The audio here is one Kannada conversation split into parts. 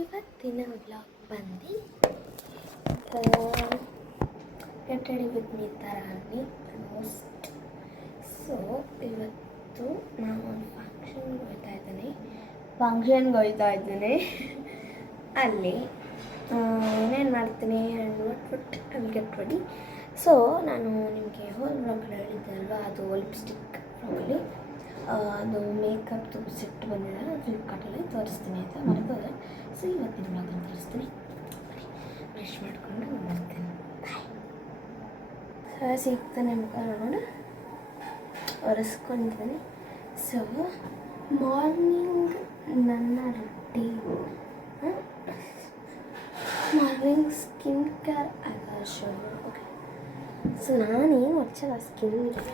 ಇವತ್ತಿನ ವ್ಲಾಗ್ ಬಂದು ಗೆಟ್ ರೆಡಿ ವಿತ್ ಮೀ ಥರ ಅನ್ನಿ ಆಲ್ಮೋಸ್ಟ್. ಸೊ ಇವತ್ತು ನಾನು ಒಂದು ಫಂಕ್ಷನ್ಗೆ ಹೋಗ್ತಾ ಇದ್ದೀನಿ ಅಲ್ಲಿ ಏನೇನು ಮಾಡ್ತೀನಿ and what I will get ready. So ನಾನು ನಿಮಗೆ ಹೋಲ್ ಬ್ಲಾಗಲ್ಲಿ ಹೇಳಿದ್ದೆ ಅಲ್ವಾ, ಅದು ಲಿಪ್ಸ್ಟಿಕ್ ಬ್ಲಾಗಲ್ಲಿ ಅದು ಮೇಕಪ್ದು ಸೆಟ್ ಬಂದಿದೆ ಫ್ಲಿಪ್ಕಾರ್ಟಲ್ಲಿ ತೋರಿಸ್ತೀನಿ ಆಯಿತಾ, ಮರೆತೋದೆ. ಸೊ ಇವತ್ತಿನ ಬ್ಲಾಗಲ್ಲಿ ತೋರಿಸ್ತೀನಿ. ಬ್ರಷ್ ಮಾಡಿಕೊಂಡು ಬರ್ತೀನಿ. ಸಿಗ್ತಾನೆ ಮುಖ ನೋಡೋಣ, ಒರೆಸ್ಕೊಂಡಿದ್ದೀನಿ. ಸೊ ಮಾರ್ನಿಂಗ್ ನನ್ನ routine, morning skin care show. Okay, so ನಾನೇನು ಹಚ್ಚಲ್ಲ ಸ್ಕಿನ್ಗೆ.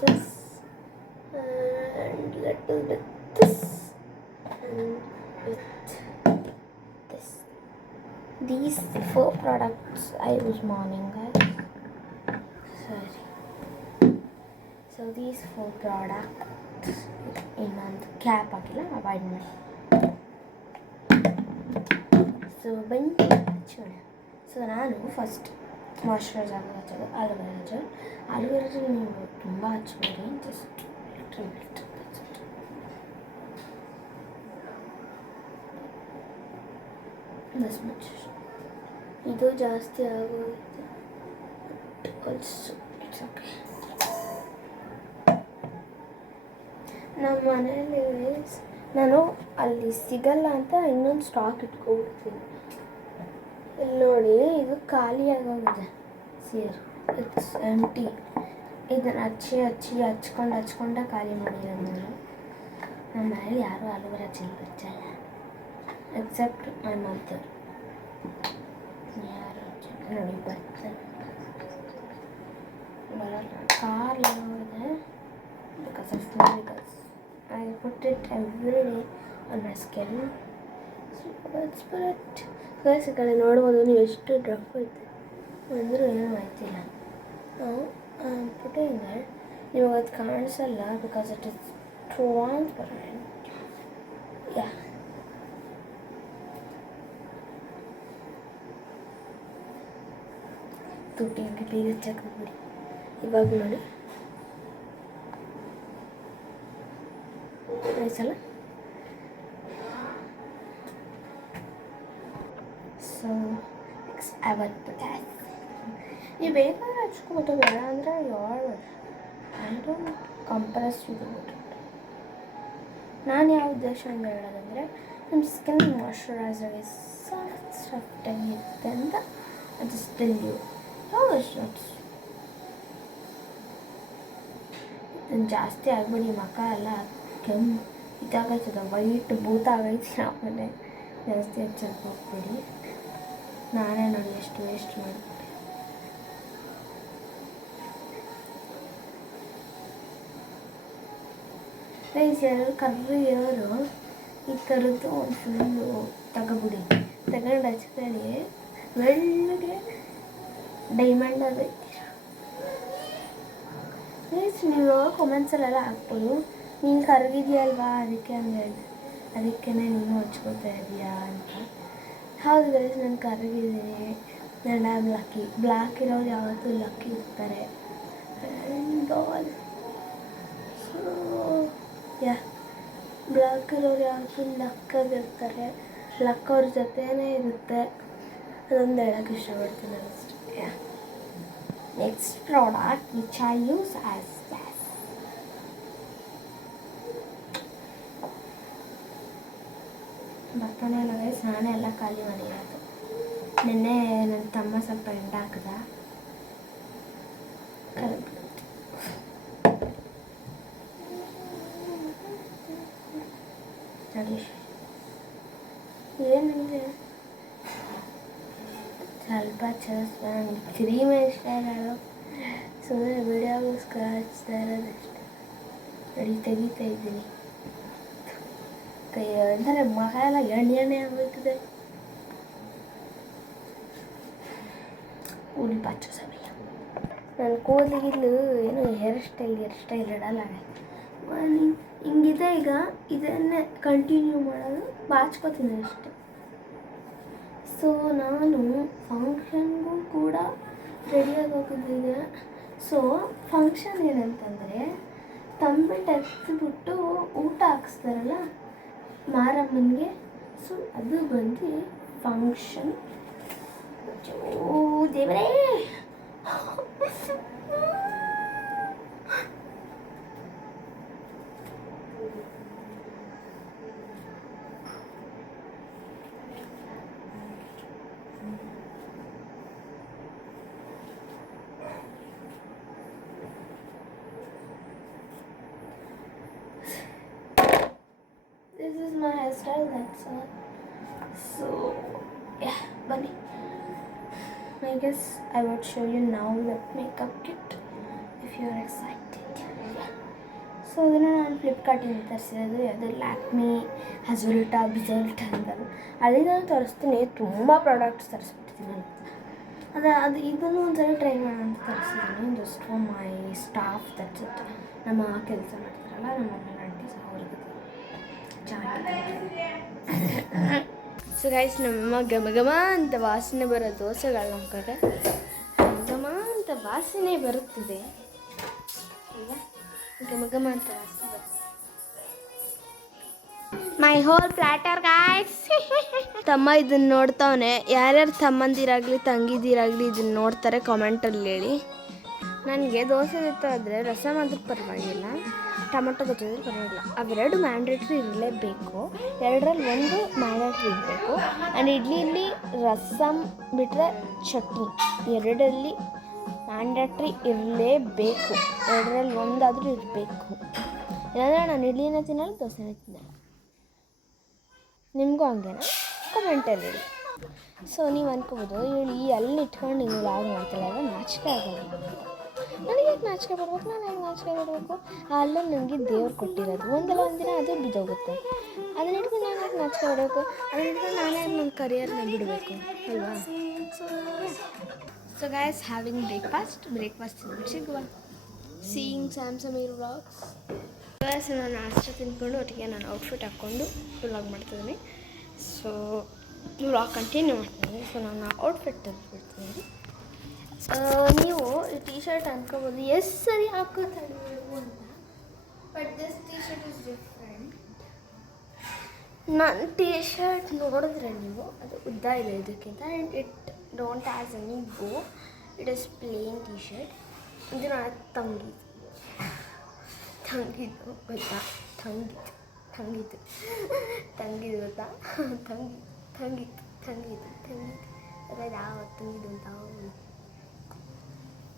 this and little bit this and with this. These 4 products I use morning, guys. Sorry. So these 4 products ಇನ್ನೊಂದು ಕ್ಯಾಪ್ ಹಾಕಿಲ್ಲ, ಅವಾಯ್ಡ್ ಮಾಡಿ. ಸೊ ಬನ್ನಿ ಹಚ್ಚೋಣ. ಸೊ ನಾನು ಫಸ್ಟ್ ಮಾಯ್ಶ್ಚರೈಸರ್ ಹಚ್ಚೋದು ಆಲೂವೆರಾ ಜೆಲ್ ನೀವು ತುಂಬ ಹಚ್ಬೇಡಿ, ಜಸ್ಟ್ ದಿಸ್ ಮಚ್. ಇದು ಜಾಸ್ತಿ ಆಗೋಗುತ್ತೆ, ಆಲ್ಸೋ ಇಟ್ಸ್ ಓಕೆ. ನಮ್ಮ ಮನೇಲಿ ನಾನು ಅಲ್ಲಿ ಸಿಗಲ್ಲ ಅಂತ ಇನ್ನೊಂದು ಸ್ಟಾಕ್ ಇಟ್ಕೊಬಿಡ್ತೀನಿ. ಇಲ್ಲಿ ನೋಡಿ, ಇದು ಖಾಲಿ ಆಗೋಗಿದೆ ಸೀರೆ, ಇಟ್ಸ್ ಎಂಟಿ. ಇದನ್ನು ಹಚ್ಕೊಂಡೆ ಖಾಲಿ ಮಾಡಿರೋದು ನಾನು. ನಮ್ಮ ಮನೇಲಿ ಯಾರೂ ಆಲೂವೆರಾ ಜೆಲ್ ಹಚ್ಚಲ್ಲ ಎಕ್ಸೆಪ್ಟ್ ಮೈ ಮದರ್. ಯಾರು ನೋಡಿ ಬರ್ತಾರೆ ಬರಲ್ಲ, ಕಾರ್ ಆಗೋಗಿದೆ because of chemicals. I put it every day on my skin. So that's it. Guys, ಈ ಕಡೆ ನೋಡ್ಬೋದು ನೀವು ಎಷ್ಟು ಡ್ರಫ್ ಐತೆ ಅಂದರೂ ಏನೂ ಆಯ್ತಿಲ್ಲ. ಪುಟಿಂಗ್ ಇಟ್, ನಿಮಗೆ ಅದು ಕಾಣಿಸಲ್ಲ ಬಿಕಾಸ್ ಇಟ್ ಇಸ್ ಟ್ರಾನ್ಸ್ಪರೆಂಟ್. ಯಾ, ತುಟಿಗೆ ಬೇಗ ಹಚ್ಚಾಕ್ಬಿಡಿ. ಇವಾಗ ನೋಡಿ ಆಯ್ತಲ್ಲ. ಸೊ ನೀವು ಬೇಕಾದ್ರೆ ಹಚ್ಕೋಬೋದು, ಬೇಡ ಅಂದರೆ ಯಾರು ಐ ಡೋಂಟ್ ಕಂಪ್ರೆಸ್ ಇದು. ನಾನು ಯಾವ ಉದ್ದೇಶ ಅಂತ ಹೇಳೋದಂದರೆ, ನಮ್ಮ ಸ್ಕಿನ್ ಮಾಯ್ಶ್ಚರೈಸರ್ ಸಾಫ್ಟ್ ಆಗಿರುತ್ತೆ ಅಂತ ಜಸ್ಟ್ ಟೆಲ್ ಯು. ಇದನ್ನು ಜಾಸ್ತಿ ಆಗಬೇಡಿ, ಮಕ್ಕ ಎಲ್ಲ ಕೆಮ್ಮು ಇದಾಗೈತದ, ವೈಟ್ ಭೂತ ಆಗೈತಿ. ಆಮೇಲೆ ಜಾಸ್ತಿ ಹಚ್ಚಕ್ಕೆ ಹೋಗ್ಬೇಡಿ. ನಾನೇ ನೋಡಿ ಎಷ್ಟು ವೇಸ್ಟ್ ಮಾಡಿಬಿಟ್ಟೆ. ರೈಸ್ ಯಾರು ಕರ್ರಿ ಇರೋರು ಈ ಥರದ್ದು ಒಂದು ಫುಲ್ಲು ತಗೊಬಿಡಿ, ತಗೊಂಡು ಹಚ್ಕೊಳ್ಳಿ. ಬೆಳ್ಳಗೆ ಡೈಮಂಡ್ ಆಗೈತಿ. ರೈಸ್ ನೀವು ಕಾಮೆಂಟ್ಸಲ್ಲೆಲ್ಲ ಹಾಕ್ಬೋದು, ನೀನು ಕರಗಿದೆಯಲ್ವಾ ಅದಕ್ಕೆ ಹಂಗೆ ಹೇಳಿದೆ, ಅದಕ್ಕೇ ನೀನು ಹಚ್ಕೋತಾ ಇದೆಯಾ ಅಂತ. ಹೌದು ಗೈಸ್, ನಾನು ಕರಗಿದ್ದೀನಿ, ನಾನು ಆಮ್ ಲಕ್ಕಿ. ಬ್ಲ್ಯಾಕ್ ಇರೋರು ಯಾವತ್ತೂ ಲಕ್ಕಿ ಇರ್ತಾರೆ. And all so yeah, black ಇರೋರು ಯಾವತ್ತೂ ಲಕ್ಕಾಗಿರ್ತಾರೆ, ಲಕ್ ಅವ್ರ ಜೊತೆನೇ ಇರುತ್ತೆ. ಅದೊಂದು ಹೇಳೋಕ್ಕೆ ಇಷ್ಟಪಡ್ತೀನಿ ಅಷ್ಟೇ. Yeah, next product which I use as ಬರ್ತಾನೆ ಇಲ್ಲ ಗೈಸ್, ನಾನೇ ಎಲ್ಲ ಖಾಲಿ ಮಾಡಿರೋದು. ನೆನ್ನೆ ನನ್ನ ತಮ್ಮ ಸ್ವಲ್ಪ ಎಂಡ ಹಾಕಿದ, ಏನಂದರೆ ಸ್ವಲ್ಪ ಚಲಿಸ್ತಾ ನನಗೆ ಕ್ರೀಮೇ ಇಷ್ಟ ಇಲ್ಲ, ಸುಮ್ಮನೆ ವಿಡಿಯೋಗೋಸ್ಕರ ಹಚ್ತಾ ಇರೋದಷ್ಟೆ. ಅಡಿ ತೆಗಿತಾ ಇದ್ದೀನಿ, ಕೈ ಅಂದರೆ ಮಗ ಎಲ್ಲ ಎಣ್ಣೆ ಆಗ್ಬೇಕಿದೆ. ಕೂದಲು ಬಾಚೋ ಸಮಯ. ನನ್ನ ಕೂದಲಿಗಿಲ್ಲು ಏನು ಹೇರ್ ಸ್ಟೈಲ್ ಇಡಲ್ಲ. ಹಿಂಗಿದೆ ಈಗ, ಇದನ್ನೇ ಕಂಟಿನ್ಯೂ ಮಾಡೋದು, ಬಾಚ್ಕೋತೀನಿ ಅಷ್ಟೆ. ಸೊ ನಾನು ಫಂಕ್ಷನ್ಗೂ ಕೂಡ ರೆಡಿಯಾಗಿ ಹೋಗಿದ್ದೀನಿ. ಸೊ ಫಂಕ್ಷನ್ ಏನಂತಂದರೆ ತಂಬಿಟ್ಟು ಎತ್ಬಿಟ್ಟು ಊಟ ಹಾಕಿಸ್ತಾರಲ್ಲ ಮಾರಮ್ಮನಿಗೆ, ಸೊ ಅದು ಬಂದು ಫಂಕ್ಷನ್. ದೇವರೇ this is my hairstyle, that's all. So yeah, bunny. I guess I would show you now the makeup kit if you are excited. Yeah. So ಇದನ್ನು ನಾನು ಫ್ಲಿಪ್ಕಾರ್ಟಿಂದ ತರಿಸಿರೋದು. ಅದು ಲ್ಯಾಕ್ಮಿ ಹಜುಲ್ಟಾ ಬಿಜಲ್ಟ್ ಅಂತಲ್ಲ, ಅಲ್ಲಿಂದ ತರಿಸ್ತೀನಿ. ತುಂಬ ಪ್ರಾಡಕ್ಟ್ಸ್ ತರಿಸ್ಬಿಡ್ತೀನಿ ನಾನು. ಅದು ಇದನ್ನು ಒಂದ್ಸಲ ಟ್ರೈ ಮಾಡೋಣ ಅಂತ ತರಿಸಿದ್ದೀನಿ. Just for my staff, that's it. ನಮ್ಮ ಕೆಲಸ ಮಾಡ್ತಾರಲ್ಲ ನಮ್ಮ ಆಂಟೀಸ್ ಅವ್ರಿಗೆ. ಸೊ ಗೈಸ್, ನಮ್ಮ ಘಮ ಅಂತ ವಾಸನೆ ಬರೋ ದೋಸೆಗಳು ನಮ್ಮ ಕಡೆ ಘಮ ಅಂತ ವಾಸನೆ ಬರುತ್ತಿದೆ. ಘಮ ಅಂತ ವಾಸನೆ ಬರುತ್ತೆ. My whole platter guys. ತಮ್ಮ ಇದನ್ನು ನೋಡ್ತಾವನೆ. ಯಾರ್ಯಾರು ತಮ್ಮಂದಿರಾಗಲಿ ತಂಗಿದಿರಾಗಲಿ ಇದನ್ನು ನೋಡ್ತಾರೆ ಕಾಮೆಂಟಲ್ಲಿ ಹೇಳಿ. ನನಗೆ ದೋಸೆ ಜೊತೆ ಆದರೆ ರಸಮ್ ಆದರೂ ಪರವಾಗಿಲ್ಲ, ಟೊಮೊಟೊ ಗೊತ್ತಿದ್ರೆ ಪರವಾಗಿಲ್ಲ. ಅವೆರಡು ಮ್ಯಾಂಡೇಟ್ರಿ ಇರಲೇಬೇಕು. ಎರಡರಲ್ಲಿ ಒಂದು ಮ್ಯಾಂಡೇಟ್ರಿ ಇರಬೇಕು. ಆ್ಯಂಡ್ ಇಡ್ಲಿಯಲ್ಲಿ ರಸಮ್ ಬಿಟ್ಟರೆ ಚಟ್ನಿ ಎರಡರಲ್ಲಿ ಮ್ಯಾಂಡೇಟ್ರಿ ಇರಲೇಬೇಕು. ಎರಡರಲ್ಲಿ ಒಂದಾದರೂ ಇರಬೇಕು. ಇಲ್ಲಾಂದರೆ ನಾನು ಇಡ್ಲಿನ ತಿನ್ನಲ್ಲ, ದೋಸೆನೇ ತಿನ್ನಲ್ಲ. ನಿಮಗೂ ಹಂಗೇನಾ? ಕಮೆಂಟಲ್ಲಿ ಹೇಳಿ. ಸೊ ನೀವು ಅನ್ಕೋಬೋದು, ಇವಳು ಈ ಅಲ್ಲಿ ಇಟ್ಕೊಂಡು ನೀವು ಲಾಗ್ ಮಾಡ್ತಾಳೆ ಅಲ್ಲ, ನಾಚಿಕೆ ಆಗಲ್ಲ. ನನಗೆ ಯಾಕೆ ನಾಚಿಕೆ ಪಡ್ಬೇಕು? ನಾನು ಯಾಕೆ ನಾಚಿಕೆ ಪಡಬೇಕು? ಆ ಅಲ್ಲಲ್ಲಿ ನನಗೆ ದೇವ್ರು ಕೊಟ್ಟಿರೋದು. ಒಂದಲ್ಲ ಒಂದಿನ ಅದು ಬಿದ್ದೋಗುತ್ತೆ. ಅದನ್ನ ಇಟ್ಕೊಂಡು ನಾನು ಯಾಕೆ ನಾಚಿಕೆ ಪಡಬೇಕು? ಅದನ್ನ ಇಟ್ಕೊಂಡು ನಾನೇ ನನ್ನ ಕರಿಯರ್ನ ಬಿಡಬೇಕು ಅಲ್ವಾ? ಸೊ ಗೈಸ್, ಹ್ಯಾವಿಂಗ್ ಬ್ರೇಕ್ಫಾಸ್ಟ್ ಸಿಗುವ ಸೀಯಿಂಗ್ ಸಮೀರ್ ವ್ಲಾಗ್ಸ್. ಗೈಸ್, ನಾನು ನಾಷ್ಟ ತಿಂದ್ಕೊಂಡು ಒಟ್ಟಿಗೆ ನಾನು ಔಟ್ಫಿಟ್ ಹಾಕ್ಕೊಂಡು ವ್ಲಾಗ್ ಮಾಡ್ತಿದ್ದೀನಿ. ಸೊ ವ್ಲಾಗ್ ಕಂಟಿನ್ಯೂ ಮಾಡ್ತಿದ್ದೀನಿ. ಸೊ ನಾನು ಔಟ್ಫಿಟ್ ತೆಗೆದುಬಿಡ್ತೀನಿ. ನೀವು ಈ ಟಿ ಶರ್ಟ್ ಅನ್ಕೋಬೋದು ಎಷ್ಟು ಸರಿ ಹಾಕೋತಾಳೆ ಅಂತ, but this T shirt is different. ನನ್ನ ಟಿ ಶರ್ಟ್ ನೋಡಿದ್ರೆ ನೀವು, ಅದು ಉದ್ದ ಇದೆ ಇದಕ್ಕಿಂತ. And it don't has any go. It is plain T shirt. ಇದು ನಾನು ತಂಗಿದ್ದು ಗೊತ್ತಾ? ತಂಗಿದ್ದು ಗೊತ್ತಾ? ತಂಗಿದ್ದು ಅದೇ ಯಾವ ತಂಗಿದ್ದು ಅಂತ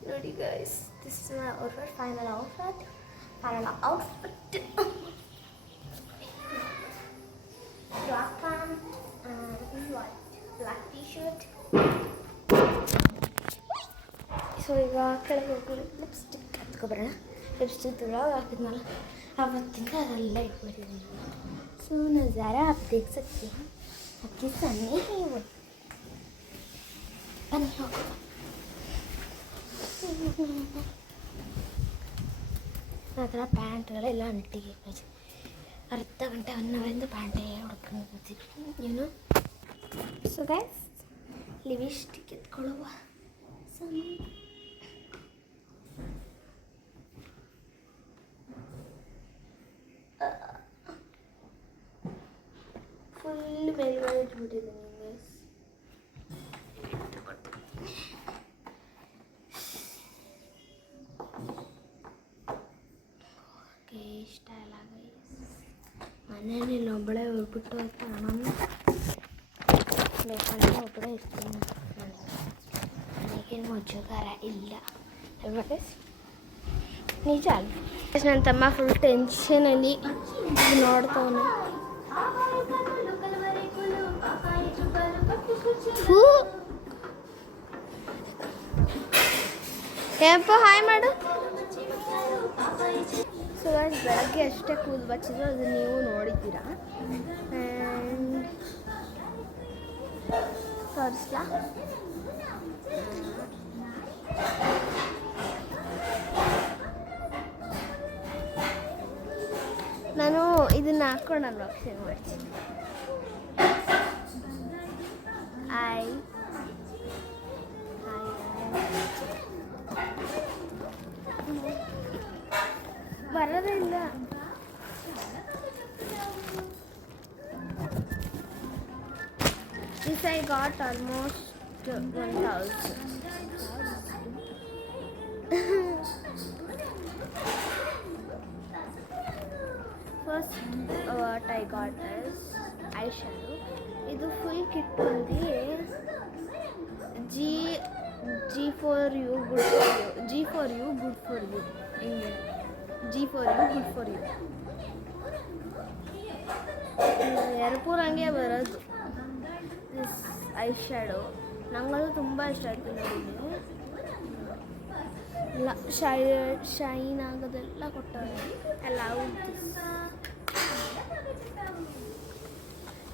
ನೋಡಿ guys. This is my outfit, final outfit. Black pants and black t-shirt. So ಈಗ ಕೆಳಗೆ ಹೋಗಿ ಲಿಪ್ಸ್ಟಿಕ್ ಹತ್ಕೊಬರೋಣ. ಲಿಪ್ಸ್ಟಿಕ್ ವ್ಲಾಗ್ ಹಾಕಿದ್ನಲ್ಲ ಆವತ್ತಿಂದ ಅದೆಲ್ಲ ಇಟ್ಬಿಟ್ಟಿದ್ದೀನಿ. ಸೊ ನಜಾರ आप देख सकते हैं. आपके सामने है वो. बनी होगा ಆ ಥರ ಪ್ಯಾಂಟ್ಗಳೆಲ್ಲ ಅಂಟಿಗೆ ಅರ್ಧ ಗಂಟೆ 1 ಅವರಿಂದ ಪ್ಯಾಂಟೇ ಹುಡ್ಕೊಂಡು ಕೂತಿದ್ವಿ ಏನು. ಸೊ ಗೈಸ್, ಲಿಪ್ಸ್ಟಿಕ್ ಎತ್ಕೊಳ್ಳುವ ಫುಲ್ ಮೇಲ್ಗಡೆ ಇಟ್ಬಿಟ್ಟಿದ್ದೀನಿ ಗೈಸ್. ಇಷ್ಟ ಇಲ್ಲ ಗೈಸ್. ಮನೇಲಿ ಒಬ್ಬಳೇ ಹೋಗ್ಬಿಟ್ಟು ಅಂತ ನಾನು ಬೇಕಂದ್ರೆ ಒಬ್ಬಳೇ ಇರ್ತೀನಿ. ನನಗೇನು ಮುಜುಗರ ಇಲ್ಲ ನಿಜ ಅಲ್ಲ. ನನ್ನ ತಮ್ಮ ಫುಲ್ ಟೆನ್ಷನಲ್ಲಿ ನೋಡ್ತವನೆ. ಏನಪ್ಪ ಹಾಯ್ ಮಾಡು. ಸೊ ಬೆಳಗ್ಗೆ ಅಷ್ಟೇ ಕೂದಲು ಬಚ್ಚಿದ್ರು, ಅದು ನೀವು ನೋಡಿದ್ದೀರಾ. ತೋರಿಸ್ಲಾ? ನಾನು ಇದನ್ನ ಹಾಕೊಂಡು ಅನ್ಬಾಕ್ಸಿಂಗ್ ಮಾಡ್ತೀನಿ. ಹಾಯ್ ಬರೋದೇ ಇಲ್ಲ. This I got almost 1,000. First what I got is eyeshadow. ಇದು ಫುಲ್ ಕಿಟ್ ಬಂದು G for you, good for you. G for you, good for you. ಹಿಂಗೆ G for you, good for you. ಎರಪೂರ್ ಹಂಗೆ ಬರೋದು ದಿಸ್ ಐ ಶ್ಯಾಡೋ. ನಂಗದು ತುಂಬ ಇಷ್ಟ ಆಯ್ತು ನೋಡಿ. ಎಲ್ಲ ಶೈನ್ ಆಗೋದೆಲ್ಲ ಕೊಟ್ಟವ್ರೆ. ಎಲ್ಲ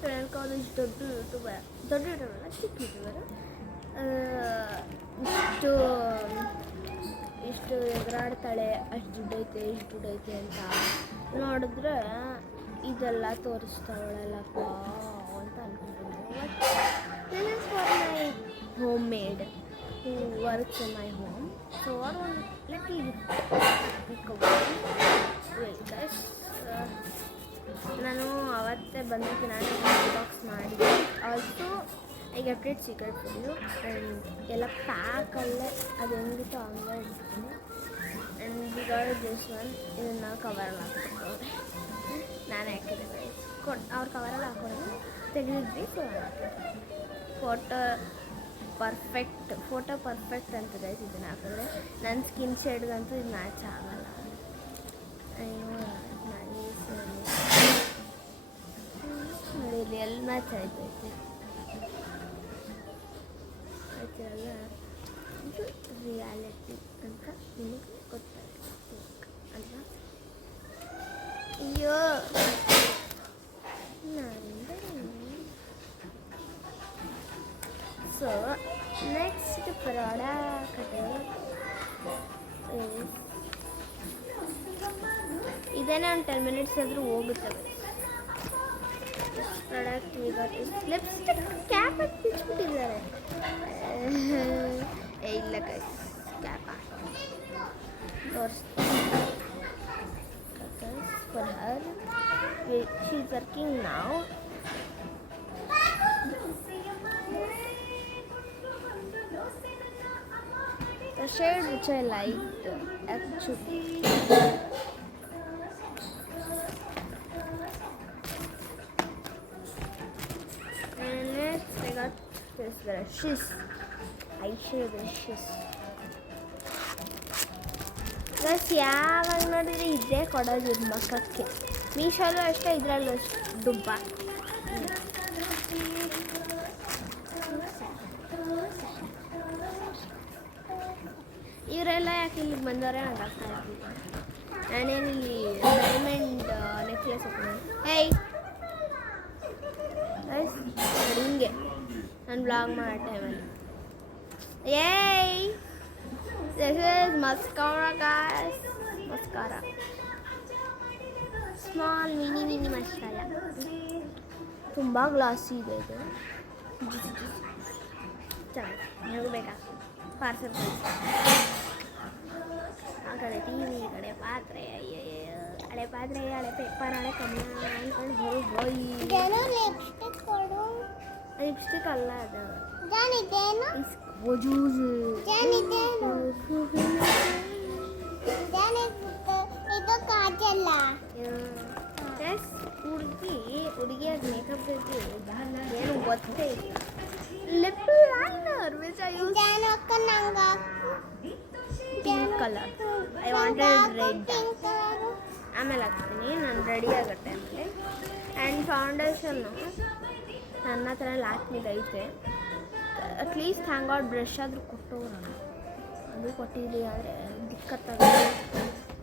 ಹೇಳ್ಕೋದು ಇಷ್ಟು ದೊಡ್ಡ ಯೂಟ್ಯೂಬರ್, ದೊಡ್ಡ ಯೂಟ್ಯೂಬರ್ ಚಿಕ್ಕ ಯೂಟ್ಯೂಬರ್, ಇಷ್ಟು ಎದುರಾಡ್ತಾಳೆ, ಅಷ್ಟು ದುಡ್ಡೈತೆ ಇಷ್ಟು ದುಡ್ಡೈತೆ ಅಂತ ನೋಡಿದ್ರೆ ಇದೆಲ್ಲ ತೋರಿಸ್ತಾವಳಲ್ಲಪ್ಪ ಅಂತ ಅನ್ಕೊಂಡಿದ್ದೆ. This is for my home maid who works in my home. So ನಾನು ಅವತ್ತೇ ಬಂದಕ್ಕೆ ನಾನು ಬಾಕ್ಸ್ ಮಾಡಿದ್ದೆ. Also I get it secret for you. And ಎಲ್ಲ ಪ್ಯಾಕಲ್ಲೇ ಅದು ಹೆಂಗಿತ್ತು ಹಂಗೆ ಇಡ್ತೀನಿ. ಆ್ಯಂಡ್ ಬಿಕಾಸ್ ದಿಸ್ ಒನ್ ಇದನ್ನು ಕವರಲ್ಲಿ ಹಾಕ್ಬಿಟ್ಟವ್ರೆ. ನಾನು ಹಾಕಿದ್ದೆ ಅವ್ರ ಕವರಲ್ಲಿ ಹಾಕೊಂಡು ತೆಗೆದಿದ್ವಿ. ಸೊ ಫೋಟೋ ಪರ್ಫೆಕ್ಟ್ ಅಂತ ಗೈಸ್. ಇದನ್ನು ಹಾಕಿದ್ರೆ ನನ್ನ ಸ್ಕಿನ್ ಶೇಡ್ಗಂತೂ ಇದು ಮ್ಯಾಚ್ ಆಗಲ್ಲ. ನೋಡಿ ಇಲ್ಲಿ ಎಲ್ಲಿ ಮ್ಯಾಚ್ ಆಯ್ತೈತೆ ಆಯ್ತಲ್ಲ. ಇದು ರಿಯಾಲಿಟಿ ಅಂತ ನಿಮಗೆ ಗೊತ್ತಾಗುತ್ತೆ ಅಲ್ವಾ? ಅಯ್ಯೋ ಸೊ ನೆಕ್ಸ್ಟ್ ಪ್ರಾಡಕ್ಟ್ ಇದೇನೇ ಒಂದು 10 ಮಿನಿಟ್ಸ್ ಆದರೂ ಹೋಗುತ್ತವೆ. ಪ್ರಾಡಕ್ಟ್ ಈಗ ಲಿಪ್ಸ್ಟಿಕ್ ಕ್ಯಾಪ್ ಹಾಕಿ ಬಿಚ್ಚಿಬಿಟ್ಟಿದ್ದಾರೆ. ಇಲ್ಲ guys, cap for her. She's working now. The shade which I liked actually. And next I got this brushes. Eyeshadow brushes. Bus ಯಾವಾಗ ನೋಡಿದ್ರೆ ಇದೇ ಕೊಡೋದು ಮಕ್ಕಕ್ಕೆ. ಮೀಶೋಲ್ಲೂ ಅಷ್ಟೇ, ಇದರಲ್ಲೂ ಅಷ್ಟೇ ದುಬ್ಬ. ಇವರೆಲ್ಲ ಯಾಕೆ ಇಲ್ಲಿಗೆ ಬಂದವರೇ ನಂಗೆ ಅರ್ಥ ಆಗ್ತಿಲ್ಲ. ನಾನೇನಿಲ್ಲಿ ಡೈಮಂಡ್ ನೆಕ್ಲೆಸ್ ಹಾಕೊಂಡು ಹಿಂಗೆ ನಾನು ಬ್ಲಾಗ್ ಮಾಡೋ ಟೈಮಲ್ಲಿ This is mascara guys. Mascara. Small mini mascara. ತುಂಬ ಗ್ಲಾಸಿ ಇದೆ ಇದು. ಚೆನ್ನಾಗಿ ಹೋಗಬೇಕಾ ಪಾರ್ಸಲ್ ಆ ಕಡೆ ಟಿವಿ, ಈ ಕಡೆ ಪಾತ್ರೆ, ಹಳೆ ಪಾತ್ರೆ, ಹಳೆ ಪೇಪರ್, ಹಳೆ ಕಮ್ಮಿ ಅಂದ್ಕೊಂಡು ಲಿಪ್ಸ್ಟಿಕ್ ಅಲ್ಲ ಅದು. ಹುಡುಗಿಯಾಗ ಮೇಕಪ್ ಏನು ಗೊತ್ತೇ ಇಲ್ಲ. Lip liner which I use pink color. I wanted red. ಆಮೇಲೆ ಹಾಕ್ತೀನಿ, ನಾನು ರೆಡಿ ಆಗೋ ಟೈಮಲ್ಲಿ. ಆ್ಯಂಡ್ ಫೌಂಡೇಶನ್ನು ನನ್ನ ಹತ್ರ ಲ್ಯಾಕ್ಮಿದು ಐತೆ. ಅಟ್ಲೀಸ್ಟ್ ಥ್ಯಾಂಕ್ ಗಾಡ್ ಬ್ರಷ್ ಆದರೂ ಕೊಟ್ಟೋರಲ್ಲ, ಅದು ಕೊಟ್ಟಿದ್ರಿ ಆದರೆ ದಿಕ್ಕತ್ತಾಗುತ್ತೆ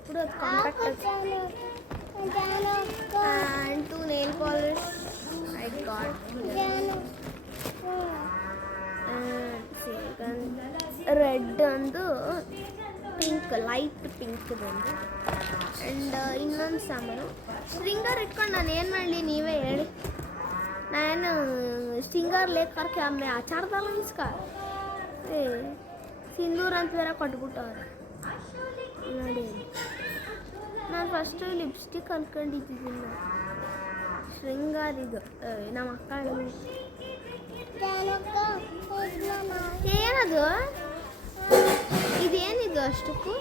ಬಿಡು. ಅದು compact. And 2 nail polish I got red ಒಂದು ಪಿಂಕ್, ಲೈಟ್ ಪಿಂಕ್ ಬಂದು. ಆ್ಯಂಡ್ ಇನ್ನೊಂದು ಸಾಮಾನು ಸ್ಟ್ರಿಂಗರ್ ಇಟ್ಕೊಂಡು ನಾನು ಏನು ಮಾಡಲಿ ನೀವೇ ಹೇಳಿ. ನಾನು ಸ್ಟಿಂಗರ್ ಲೇಕರ್ ಕ್ಯಾಮೆ ಆಚಾರದಲ್ಲ ಇಸ್ಕ ಸಿಂದೂರ್ ಅಂತ ಬೇರೆ ಕೊಟ್ಬಿಟ್ಟವ್ರೆ ನೋಡಿ. ನಾನು ಫಸ್ಟು ಲಿಪ್ಸ್ಟಿಕ್ ಅನ್ಕೊಂಡಿದ್ದಿದ್ದಿಲ್ಲ, ಶೃಂಗಾರ್ ಇದು ನಮ್ಮ ಅಕ್ಕ. ಏನದು ಇದೇನಿದು ಅಷ್ಟಕ್ಕೂ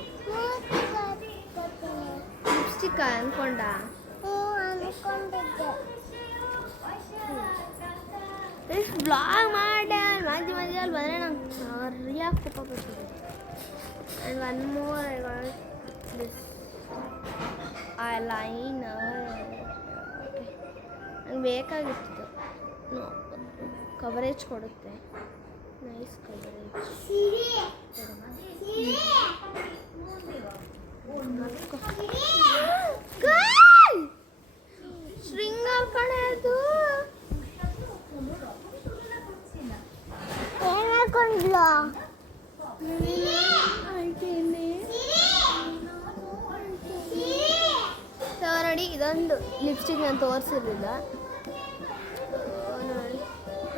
ಲಿಪ್ಸ್ಟಿಕ್ ಅನ್ಕೊಂಡ. ಎಷ್ಟು ಬ್ಲಾಗ್ ಮಾಡಿ ಮಧ್ಯ ಮಧ್ಯದಲ್ಲಿ ಬಂದರೆ ನಂಗೆ ಸರಿಯಾಗಿ ಕೋಪ ಬರ್ತಿದೆ. And one more I got this eyeliner. ನಂಗೆ ಬೇಕಾಗಿತ್ತು, ಕವರೇಜ್ ಕೊಡುತ್ತೆ, ನೈಸ್ ಕವರೇಜ್. ಶೃಂಗಾರ್ ಕಣೆ ಅದು. ನೋಡಿ, ಇದೊಂದು ಲಿಪ್ಸ್ಟಿಕ್ ನಾನು ತೋರಿಸಿರ್ಲಿಲ್ಲ ನೋಡಿ,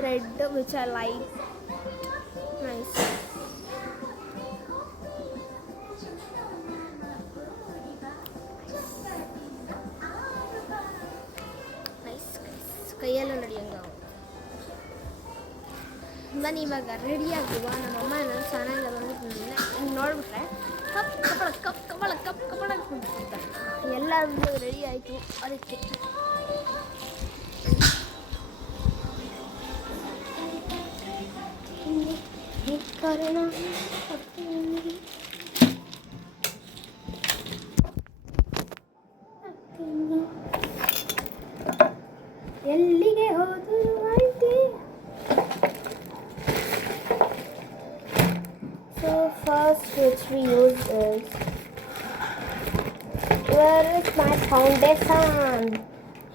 red which I like, nice. ಕೈಯೆಲ್ಲ ನಡೆಯಂಗ. ಬನ್ನಿ ಇವಾಗ ರೆಡಿ ಆಗುವ. ನಮ್ಮಮ್ಮ ನಾನು ಚೆನ್ನಾಗಿ ಬಂದಿದ್ದೆ, ಹಿಂಗೆ ನೋಡ್ಬಿಟ್ರೆ ಕಪ್ ಕಪ್ಪಳ ಎಲ್ಲರೂ ರೆಡಿ ಆಯಿತು. ಅದಕ್ಕೆ ಕಾರಣ ಎಲ್ಲಿಗೆ ಹೋದರು ಆಯ್ತು. So first which we use is, where is my foundation?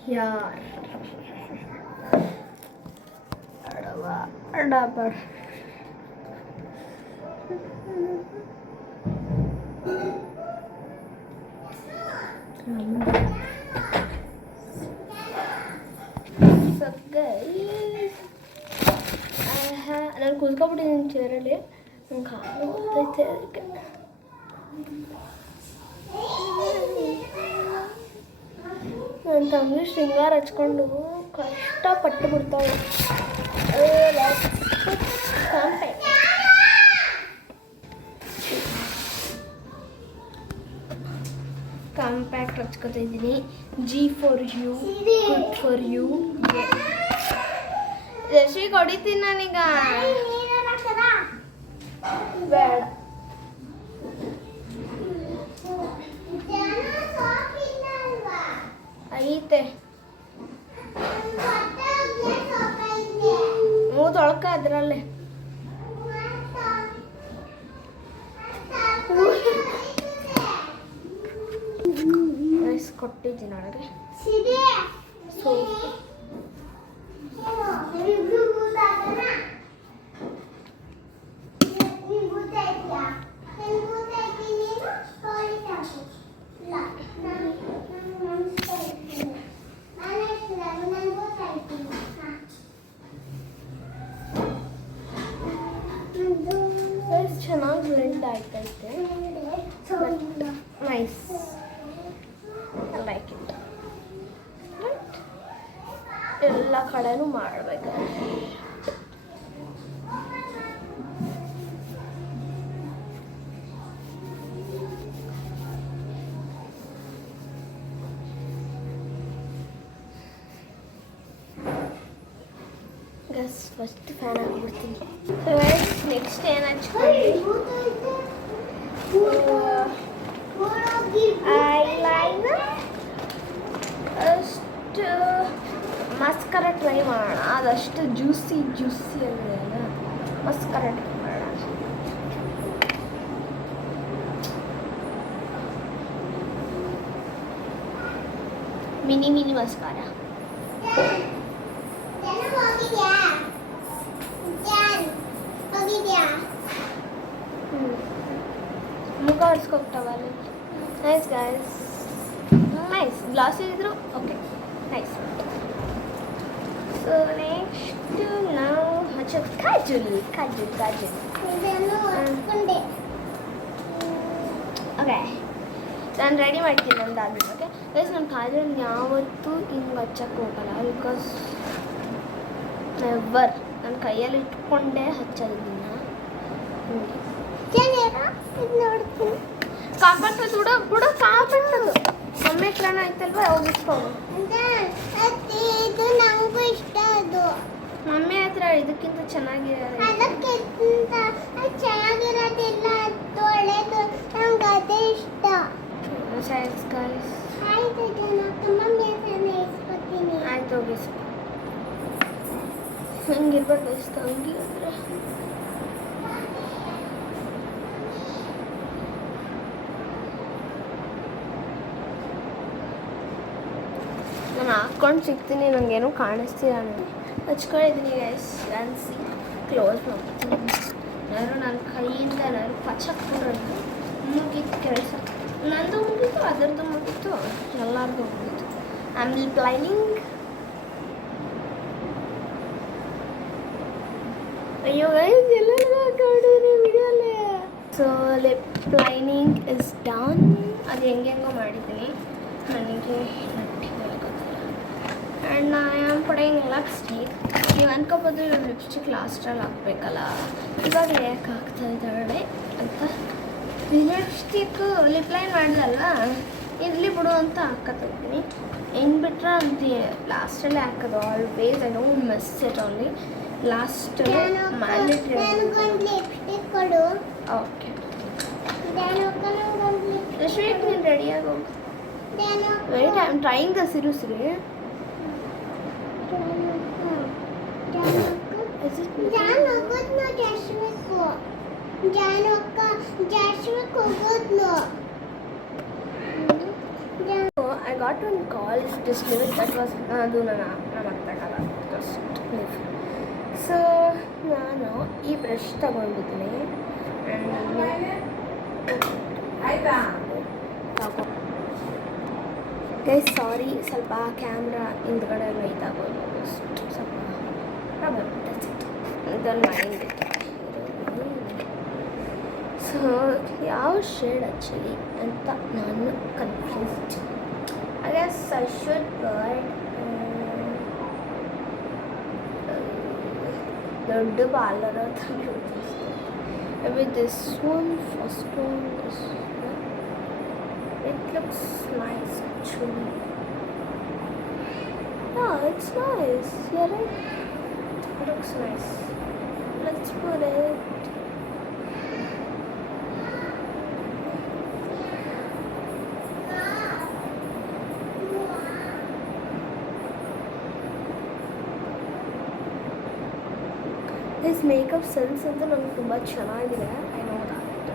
Here. Adaba. So guys, ನಾನು ಕೂತ್ಕೊಬಿಟ್ಟಿದ್ದೀನಿ ಚೇರಲ್ಲಿ, ನಂಗೆ ಹಾಲು ಗೊತ್ತೈತೆ ಅದಕ್ಕೆ. ನನ್ನ ತಂಗಿ ಶೃಂಗಾರ ಹಚ್ಕೊಂಡು ಕಷ್ಟಪಟ್ಟು ಬಿಡ್ತಾಳೆ. ಕಾಂಪ್ಯಾಕ್ಟ್ ಹಚ್ಕೊತಾ ಇದ್ದೀನಿ. G for you, good for you. Rashmi ಹೊಡಿತೀನಿ ನಾನೀಗ, ಬೇಡ. ಐತೆ ತೊಳ್ಕ ಅದರಲ್ಲೇ. ರೈಸ್ ಕೊಟ್ಟಿದ್ದೀನಿ ಒಳಗೆ. ಸೋಪ್ ಚೆನ್ನಾಗಿ ಬ್ಲೆಂಡ್ ಆಯ್ತೈತೆ, ನೈಸ್, ಲೈಕ್ ಇಟ್. ಎಲ್ಲ ಕಡೆನೂ ಮಾಡಬೇಕು. ಫಸ್ಟ್ ಫ್ಯಾನ್ ಹಾಕ್ಬಿಡ್ತೀನಿ. ನೆಕ್ಸ್ಟ್ ಏನು ಹಚ್ಕೊಂಡ್ವಿ, ಐಲೈನರ್ ಅಷ್ಟು ಮಸ್ಕರ ಟ್ರೈ ಮಾಡೋಣ. ಅದಷ್ಟು ಜ್ಯೂಸಿ ಅಂದರೆ ಮಸ್ಕರ ಟ್ರೈ ಮಾಡೋಣ. Mini mascara. ಮುಖ ಒರೆಸ್ಕೊಗ್ತಾವಲ್ಲ. Nice guys, nice. ಗ್ಲಾಸ್ ಇದ್ರು ಓಕೆ, ನೈಸ್. ಸೊ ನೆಕ್ಸ್ಟ್ ನಾವು ಹಚ್ಚೋದು ಕಾಜಲ್. ಓಕೆ, ನಾನು ರೆಡಿ ಮಾಡ್ತೀನಿ ನಂದಾದ್ಮೇಲೆ. ಓಕೆ ಗೈಸ್, ನನ್ನ ಕಾಜಲ್ ಯಾವತ್ತೂ ಹಿಂಗೆ ಹಚ್ಚಕ್ಕೆ ಹೋಗಲ್ಲ, ಬಿಕಾಸ್ ನೆವರ್ ನನ್ನ ಕೈಯಲ್ಲಿ ಇಟ್ಕೊಂಡೇ ಹಚ್ಚೋದಿಲ್ಲ. ನೋಡ್ತೀನಿ ಕಾಂಪೌಂಡ್ ಬಿಡೋ ಕಾಂಪೌಂಡ್ ಮಮ್ಮಿ ಹತ್ರನ ಐತಲ್ವ, ಹೋಗಿಸ್ಕೊಂಡು ಇದು ನಂಗೂ ಇಷ್ಟ. ಅದು ಮಮ್ಮಿ ಹತ್ರ ಇದಕ್ಕಿಂತ ಚೆನ್ನಾಗಿರೋದು, ಅದಕ್ಕಿಂತ ಚೆನ್ನಾಗಿರೋದಿಲ್ಲ, ಅದು ಒಳ್ಳೇದು, ನಂಗೆ ಅದೇ ಇಷ್ಟ. Science guys. ಆಯ್ತು ಜನಕ್ಕೆ ಮಮ್ಮಿ ಹತ್ರನೇ ಇಸ್ಕೊತೀನಿ. ಆಯ್ತು ಹೋಗಿಸ್. ಹಂಗಿರ್ಬೇಕು ಗೈಸ್, ತಂಗಿ ಅಂದರೆ ನಾನು ಹಾಕ್ಕೊಂಡು ಸಿಗ್ತೀನಿ. ನನಗೇನು ಕಾಣಿಸ್ತಿಲ್ಲ, ನನಗೆ ಹಚ್ಕೊಂಡಿದ್ದೀನಿ ಗೈಸ್. ಅನಿಸಿ ಕ್ಲೋಸ್ ಮಾಡ್ತೀನಿ. ಏನಾದ್ರು ನನ್ನ ಕೈಯಿಂದ ಏನಾದ್ರು ಪಚ್ಚಾಕ್ಕೊಂಡ್ರೆ ಮುಗೀತು ಕೆಲಸ. ನಂದು ಮುಗೀತು, ಅದರದ್ದು ಮುಗೀತು, ಎಲ್ಲರದ್ದು ಮುಗೀತು. ಆಮೇಲೆ ಪ್ಲೈನಿಂಗ್. ಅಯ್ಯೋ ಗೈಸ್, ಎಲ್ಲರಿಗೂ ಹಾಕೊಂಡಿರಿ ವಿಡಿಯೋಲೆ. So lip lining is done. ಅದು ಹೆಂಗೆಂಗೋ ಮಾಡಿದ್ದೀನಿ, ನನಗೆ and I am putting lipstick. ನೀವು ಅನ್ಕೋಬೋದು ಇವಾಗ ಲಿಪ್ಸ್ಟಿಕ್ ಲಾಸ್ಟಲ್ಲಿ ಹಾಕ್ಬೇಕಲ್ಲ, ಇವಾಗ ಯಾಕೆ ಹಾಕ್ತಾ ಇದ್ದಾಳೆ ಅಂತ. ಲಿಪ್ಸ್ಟಿಕ್ಕು ಲಿಪ್ ಲೈನ್ ಮಾಡಿದಲ್ವಾ, ಇರಲಿ ಬಿಡು ಅಂತ ಹಾಕತ್ತಿದ್ದೀನಿ. ಹೆಂಗೆ ಬಿಟ್ರೆ ಅಂತ ಲಾಸ್ಟಲ್ಲೇ ಹಾಕೋದು always. I don't miss it only ಲಾಸ್ಟಲ್ಲಿ ಮ್ಯಾಂಡೇಟ್ರಿ. ಲಿಪ್ಸ್ಟಿಕ್ ಕೊಡು. ಓಕೆ ಯಶ್ವಿಕ್, ನೀನು ರೆಡಿಯಾಗಿ ಹೋಗು. Wait, I am trying the ಸಿರು. I got one call, just leave it. That was ಅದು ನಮ್ಮ ಅತ್ತಗಲ್ಲ, just leave. ಸೊ ನಾನು ಈ ಬ್ರಷ್ ತಗೊಂಡಿದ್ದೀನಿ. ಗೈಸ್ ಸಾರಿ, ಸ್ವಲ್ಪ ಕ್ಯಾಮ್ರಾ ಹಿಂದ್ಗಡೆ ಎಲ್ಲ ಇದಾಗೋದು, ಸ್ವಲ್ಪ ಪ್ರಾಬ್ಲಮ್. ಇದನ್ನು ಮೈಂಡ್. ಸೊ ಯಾವ ಶೇಡ್ ಹಚ್ಚಲಿ ಅಂತ ನಾನು confused. I guess I should but ದೊಡ್ಡ parlour with this one, first one, this one. It looks nice actually. Yeah, it's nice. You're right. It looks nice. Let's put it. This makeup sense ಅಂತ ನನಗೆ ತುಂಬ ಚೆನ್ನಾಗಿದೆ. I know that.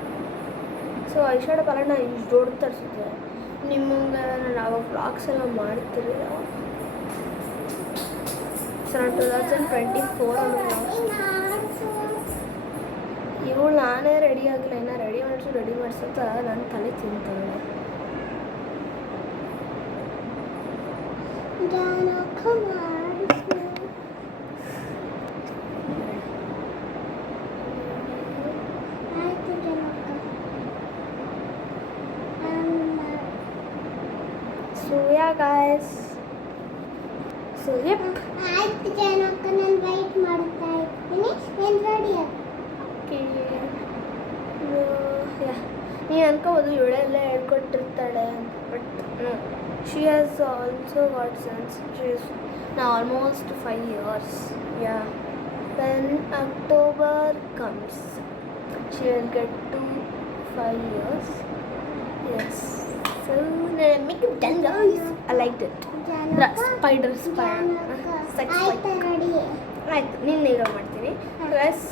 ಸೊ ಐಶ್ಯಾಡೋ ಪ್ಯಾಲೆಟ್ನ ಇಷ್ಟು ದೊಡ್ಡ ತರಿಸಿದ್ದೆ. ನಿಮಗೆ ನಾನು ಅವಾಗ ವ್ಲಾಗ್ಸ್ ಎಲ್ಲ ಮಾಡ್ತಿರಲಿಲ್ಲ. ಸೊ ನಾನು 2024 ಅನ್ನೋ ಇವಳು ನಾನೇ ರೆಡಿ ಆಗಿಲ್ಲ, ಇನ್ನು ರೆಡಿ ಮಾಡಿಸೋತ ನನ್ನ ತಲೆ ತಿಂತಾಳೆ. So yeah guys, so yep. ಆಯ್ತು ಜನಕ್ಕ, ನಾನು ವೆಯ್ಟ್ ಮಾಡ್ತಾ ಇರ್ತೀನಿ. ಏನು ರೆಡಿ ಓಕೆ. ನೀನು ಅನ್ಕೋಬೋದು ಇವಳೆಲ್ಲ ಹೇಳ್ಕೊಟ್ಟಿರ್ತಾಳೆ ಅಂತ, but no, she has also got sense. She is ನಾ almost 5 years. Yeah October comes, she will get to 5 years. Yes. So make it 10 guys. I liked it. Spider. Sex ಆಯ್ತಾ ರೆಡಿ ಆಯ್ತು, ನಿನ್ನೆ ಈಗ ಮಾಡ್ತೀನಿ. ಪ್ಲಸ್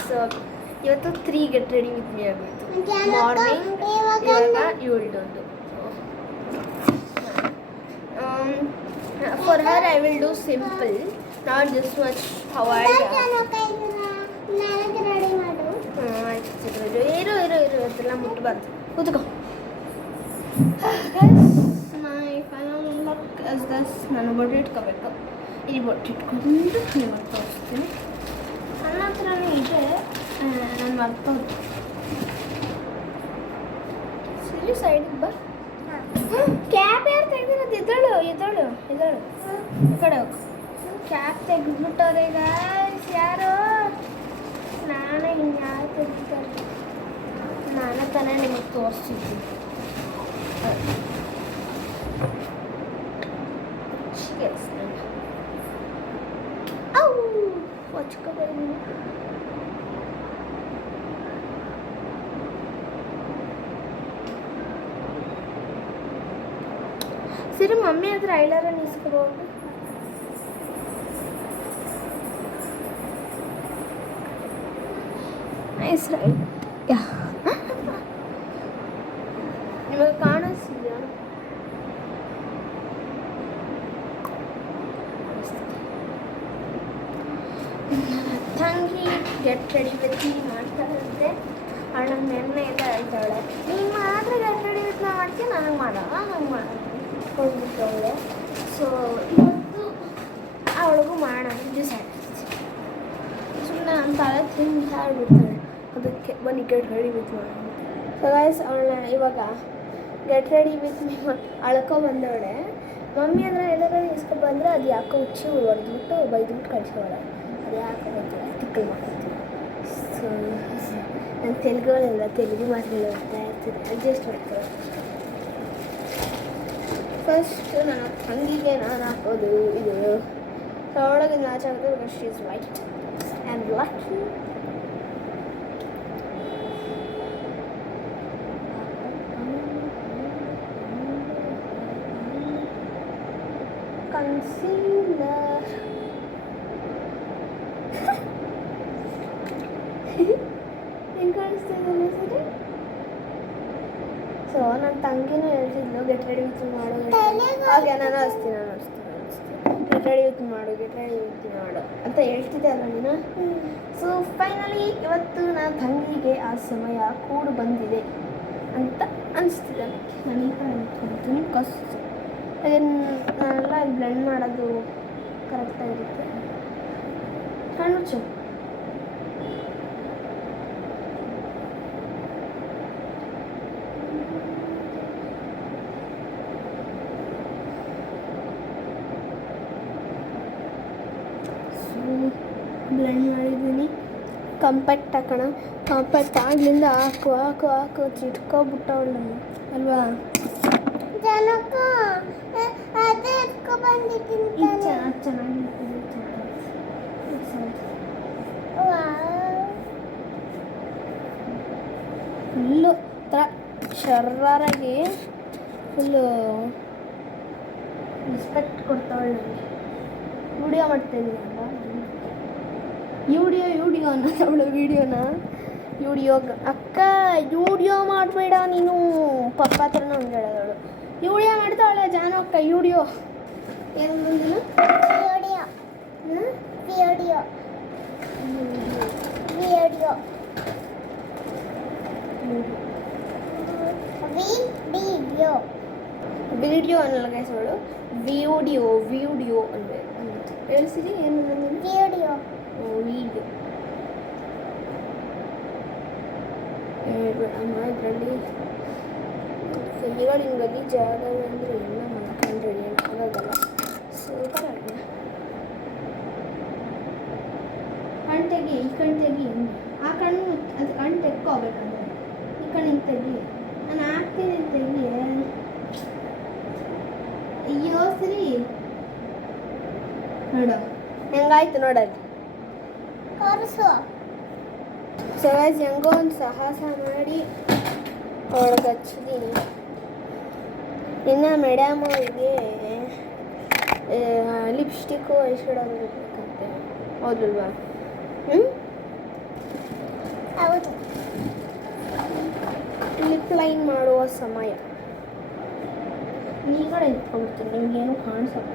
ಇವತ್ತು 3 ಗೆಟ್ ರೆಡಿ ವಿತ್ ಮೀ ಆಗೋಯ್ತು. ಮಾರ್ನಿಂಗ್ ಇವಾಗ 7 for her I will do simple, not this much how I ನನಗೆ ರೆಡಿ ಮಾಡು. ಆಯ್ತು ಚಿಕ್ಕದು ಇರು ಇವತ್ತೆಲ್ಲ ಮುಟ್ಟಬಾರ್ದು, ಕೂತ್ಕೋ. ಮೈ ಫೈನಲ್ ಲುಕ್ ಇಸ್ ದಿಸ್. ನಾನು ಬೊಟ್ಟು ಇಟ್ಕೋಬೇಕು, ಇಲ್ಲಿ ಬೊಟ್ಟು ಇಟ್ಕೊಂಡು ನಿಮಗೆ ತೋರಿಸ್ತೀನಿ. ನನ್ನ ಹತ್ರನೂ ಇದೆ, ನಾನು ಮರ್ತೋದು. ಸರಿ ಸೈಡಿಗೆ ಬಾ. ಕ್ಯಾಪ್ ಯಾರು ತೆಗೆದಿರೋದು? ಎದಳು ಈ ಕಡೆ ಹೋಗು. ಕ್ಯಾಪ್ ತೆಗೆದ್ಬಿಟ್ಟವ್ರೆ ಗಾಯ್ಸ್. ಯಾರು? ನಾನೇ ಯಾರು ತೆಗಿತಾರೆ? ನಾನೇ ತಾನೇ ನಿಮಗೆ ತೋರಿಸಿದ್ದೀನಿ. ಹೊಚ್ಕೋಬೇಕು. ಸರಿ, ಮಮ್ಮಿ ಹತ್ರ ಐಲರನ್ನು ಇಸ್ಕೊಬೋದು. Nice right. ನಿಮಗೆ ಕಾಣಿಸ್ತಿದೆಯಾ? ತಂಗಿ ಗೆಟ್ ರೆಡಿ ವಿತ್ ಮೀ ಮಾಡ್ತಾರಂತೆ. ಅವಳು ನನ್ನ ನೆನ್ನೆ ಎಲ್ಲ ಹೇಳ್ತಾಳೆ, ನೀನು ಮಾತ್ರ ಗೆಟ್ ರೆಡಿ ವಿತ್ ಮೀ ಮಾಡ್ತೀನಿ, ನನಗೆ ಮಾಡಲ್ಲ, ಹಂಗೆ ಮಾಡೋದು ಕೊಂಡ್ಬಿಟ್ಟವಳೆ. ಸೊ ಇವತ್ತು ಅವಳಿಗೂ ಮಾಡೋಣ ಡಿಸೈಡ್. ಸುಮ್ಮನೆ ನನ್ನ ತಲೆ ತಿಂತಾಡ್ಬಿಡ್ತಾಳೆ, ಅದಕ್ಕೆ ಬನ್ನಿ ಗೆಟ್ ರೆಡಿ ವಿತ್ ಮಾಡೋಣ. ಸೊ ಗೈಸ್, ಅವಳನ್ನ ಇವಾಗ ಗೆಟ್ ರೆಡಿ ವಿತ್ ಮೀ ಬಂದವಳೆ. ಮಮ್ಮಿ ಅಂದರೆ ಎಲ್ಲರೂ ಇಸ್ಕೊಬಂದರೆ ಅದು ಯಾಕೋ ಹುಚ್ಚಿ ಹೊಡೆದ್ಬಿಟ್ಟು ಬೈದ್ಬಿಟ್ಟು ಕಳಿಸೋಳೆ. ಅದು ಯಾಕೋ ಗೊತ್ತಿಲ್ಲ, ತಿಕ್ಕಲು ಮಾಡ್ಕೊತೀವಿ. ಸೊ ನಾನು ತೆಲುಗು ಮಾತುಗಳು ಬರ್ತಾ ಇರ್ತೀನಿ, ಅಡ್ಜಸ್ಟ್ ಮಾಡ್ತೀನಿ. ಫಸ್ಟ್ ನನ್ನ ತಂಗಿಗೆ ನಾನು ಹಾಕೋದು ಇದು. ಸೊ ಅವಳಗೆ ಮ್ಯಾಚ್ ಆಗೋದು because she is white and lucky. Concealer ಹೆಂಗೆ ಕಾಣಿಸ್ತಿದ್ದಲ್ಲ ಸರಿ. ಸೊ ನನ್ನ ತಂಗಿನೂ ಹೇಳ್ತಿದ್ಲು ಗೆಟ್ ರೆಡಿ ವಿತ್ ಮಾಡು. ಹಾಗೆ ನಾನು ಹಚ್ತೀನಿ ಗೆಟ್ ರೆಡಿ ವಿತ್ ಮಾಡು ಅಂತ ಹೇಳ್ತಿದ್ದೆ ಅಲ್ಲ ನೀನು. ಸೊ ಫೈನಲಿ ಇವತ್ತು ನನ್ನ ತಂಗಿಗೆ ಆ ಸಮಯ ಕೂಡು ಬಂದಿದೆ ಅಂತ ಅನಿಸ್ತಿದೆ. ನಾನು ಈ ಥರ ಅಂದ್ಕೊಳ್ತೀನಿ ಕಷ್ಟು ನಾನೆಲ್ಲ ಇಲ್ಲಿ ಬ್ಲೆಂಡ್ ಮಾಡೋದು ಕರೆಕ್ಟಾಗಿರುತ್ತೆ. ಕಣ್ಣು ಬ್ಲೆಂಡ್ ಮಾಡಿದ್ದೀನಿ. ಕಂಪ್ಯಾಕ್ಟ್ ಹಾಕೋಣ. ಕಂಪ್ಯಾಕ್ಟ್ ಆಗ್ಲಿಂದ ಹಾಕು ಚಿಟ್ಕೊಬಿಟ್ಟವಳು ಅಲ್ವಾ. ಜನಕ್ಕ ಅದೇ ಎತ್ಕೊಬಂದಿದ್ದೀನಿ. ಚೆನ್ನಾಗಿರ್ತದೆ. ಫುಲ್ಲು ಥರ ಶರ್ರಾರಾಗಿ ಫುಲ್ಲು ರೆಸ್ಪೆಕ್ಟ್ ಕೊಡ್ತಾವಳು ನನಗೆ. ವಿಡಿಯೋ ಮಾಡ್ತಾಯಿದ್ದೀನಿ ಅಲ್ಲ, ಯೂಡಿಯೋ ಅನ್ನೋದವಳು ವಿಡಿಯೋ ಅಕ್ಕ ಯೂಡಿಯೋ ಮಾಡಬೇಡ ನೀನು. ಪಪ್ಪ ಹತ್ರನೂ ಹಂಗೆ ಹೇಳೋದವಳು. ಯೂಡಿಯೋ ಮಾಡ್ತಾವಳೆ ಜಾನು ಅಕ್ಕ. ಯೂಡಿಯೋ ಏನು ಬಂದಿಲ್ಲ, ವಿಡಿಯೋ ಅನ್ನಲ್ಲ ಗೈಸ್, ಅವಳು ವಿಡಿಯೋ ಅಂದರೆ ಹೇಳ್ಸಿರಿ ಏನು ವಿಡಿಯೋ ಹೇಳ್ಬೇಡಮ್ಮ. ಇದರಲ್ಲಿ ಕೈಗಳು ಹಿಂಗಾಗಿ ಜಾಗ ಅಂದರೆ ಎಲ್ಲ ಮಾಡ್ಕೊಂಡ್ರೆ ಆಗೋದಲ್ಲ. ಸೂಪರ್ ಆಗಿದೆ. ಕಣ್ಣು ತೆಗಿ, ಈ ಕಣ್ಣು ತೆಗಿ. ಆ ಕಣ್ಣು ಅದು ಕಣ್ಣು ತೆಕ್ಕೋಬೇಕಂದ್ರೆ ಈ ಕಣ್ಣು ಹಿಂಗೆ ತೆಗಿ. ನಾನು ಹಾಕ್ತೀನಿ ತೆಗಿ. ಅಯ್ಯೋ ಸರಿ ನೋಡು ಹೆಂಗಾಯ್ತು ನೋಡಲ್ಲಿ. ಸೊ ಗೈಸ್ ಹೆಂಗೋ ಒಂದು ಸಾಹಸ ಮಾಡಿ ಒಳಗೆ ಹಚ್ಚಿದ್ದೀನಿ. ಇನ್ನು ಮೇಡಮ್ ಅವರಿಗೆ ಲಿಪ್ಸ್ಟಿಕ್ಕು ಐಶ್ಯಾಡೋ ಇರಬೇಕಂತೆ, ಹೌದಲ್ವಾ? ಹೌದು. ಲಿಪ್ ಲೈನ್ ಮಾಡುವ ಸಮಯ. ಈ ಕಡೆ ನಿಂತ್ಕೊಂಡ್ಬಿಡ್ತೀನಿ, ನಿಮಗೇನು ಕಾಣಿಸಲ್ಲ.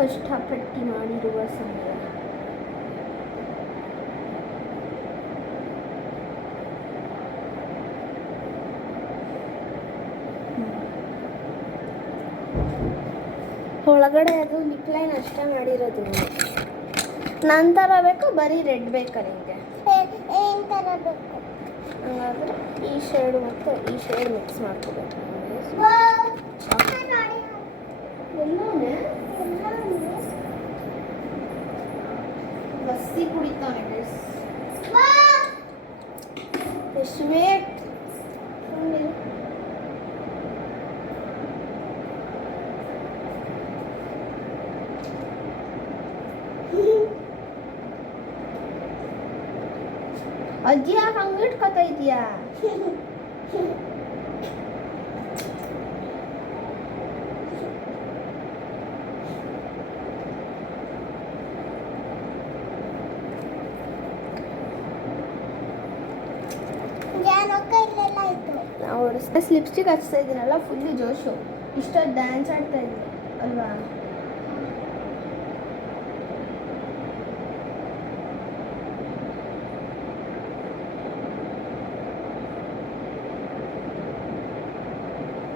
ಕಷ್ಟಪಟ್ಟು ಮಾಡಿರುವ ಸಮಯ. ಒಳಗಡೆ ಅದು ಲಿಪ್ ಲೈನ್ ಅಷ್ಟೇ ಮಾಡಿರೋದು. ನಂತರ ಬೇಕು ಬರೀ ರೆಡ್ ಬೇಕಾ ನಿಮಗೆ? ಏನು ಥರ ಬೇಕು? ಹಂಗಾದ್ರೆ ಈ ಶೇಡು ಮತ್ತು ಈ ಶೇಡ್ ಮಿಕ್ಸ್ ಮಾಡ್ಕೋಬೇಕು. ಎಲ್ಲೋನೆ ಲಸ್ಸಿ ಕುಡಿತಾನೆ ಗೈಸ್. ಎಷ್ಟು ವೇಟ್ ಅಜ್ಜಿ ಯಾಕೆ ಹಂಗೆ ಇಟ್ಕೊತಾ ಇದೀಯಾ? ನಾವು ಲಿಪ್ಸ್ಟಿಕ್ ಹಚ್ತಾ ಇದ್ದೀನಲ್ಲ, ಫುಲ್ಲು ಜೋಶು. ಇಷ್ಟೊತ್ತು ಡ್ಯಾನ್ಸ್ ಆಡ್ತಾ ಇದ್ದೀನಿ ಅಲ್ವಾ?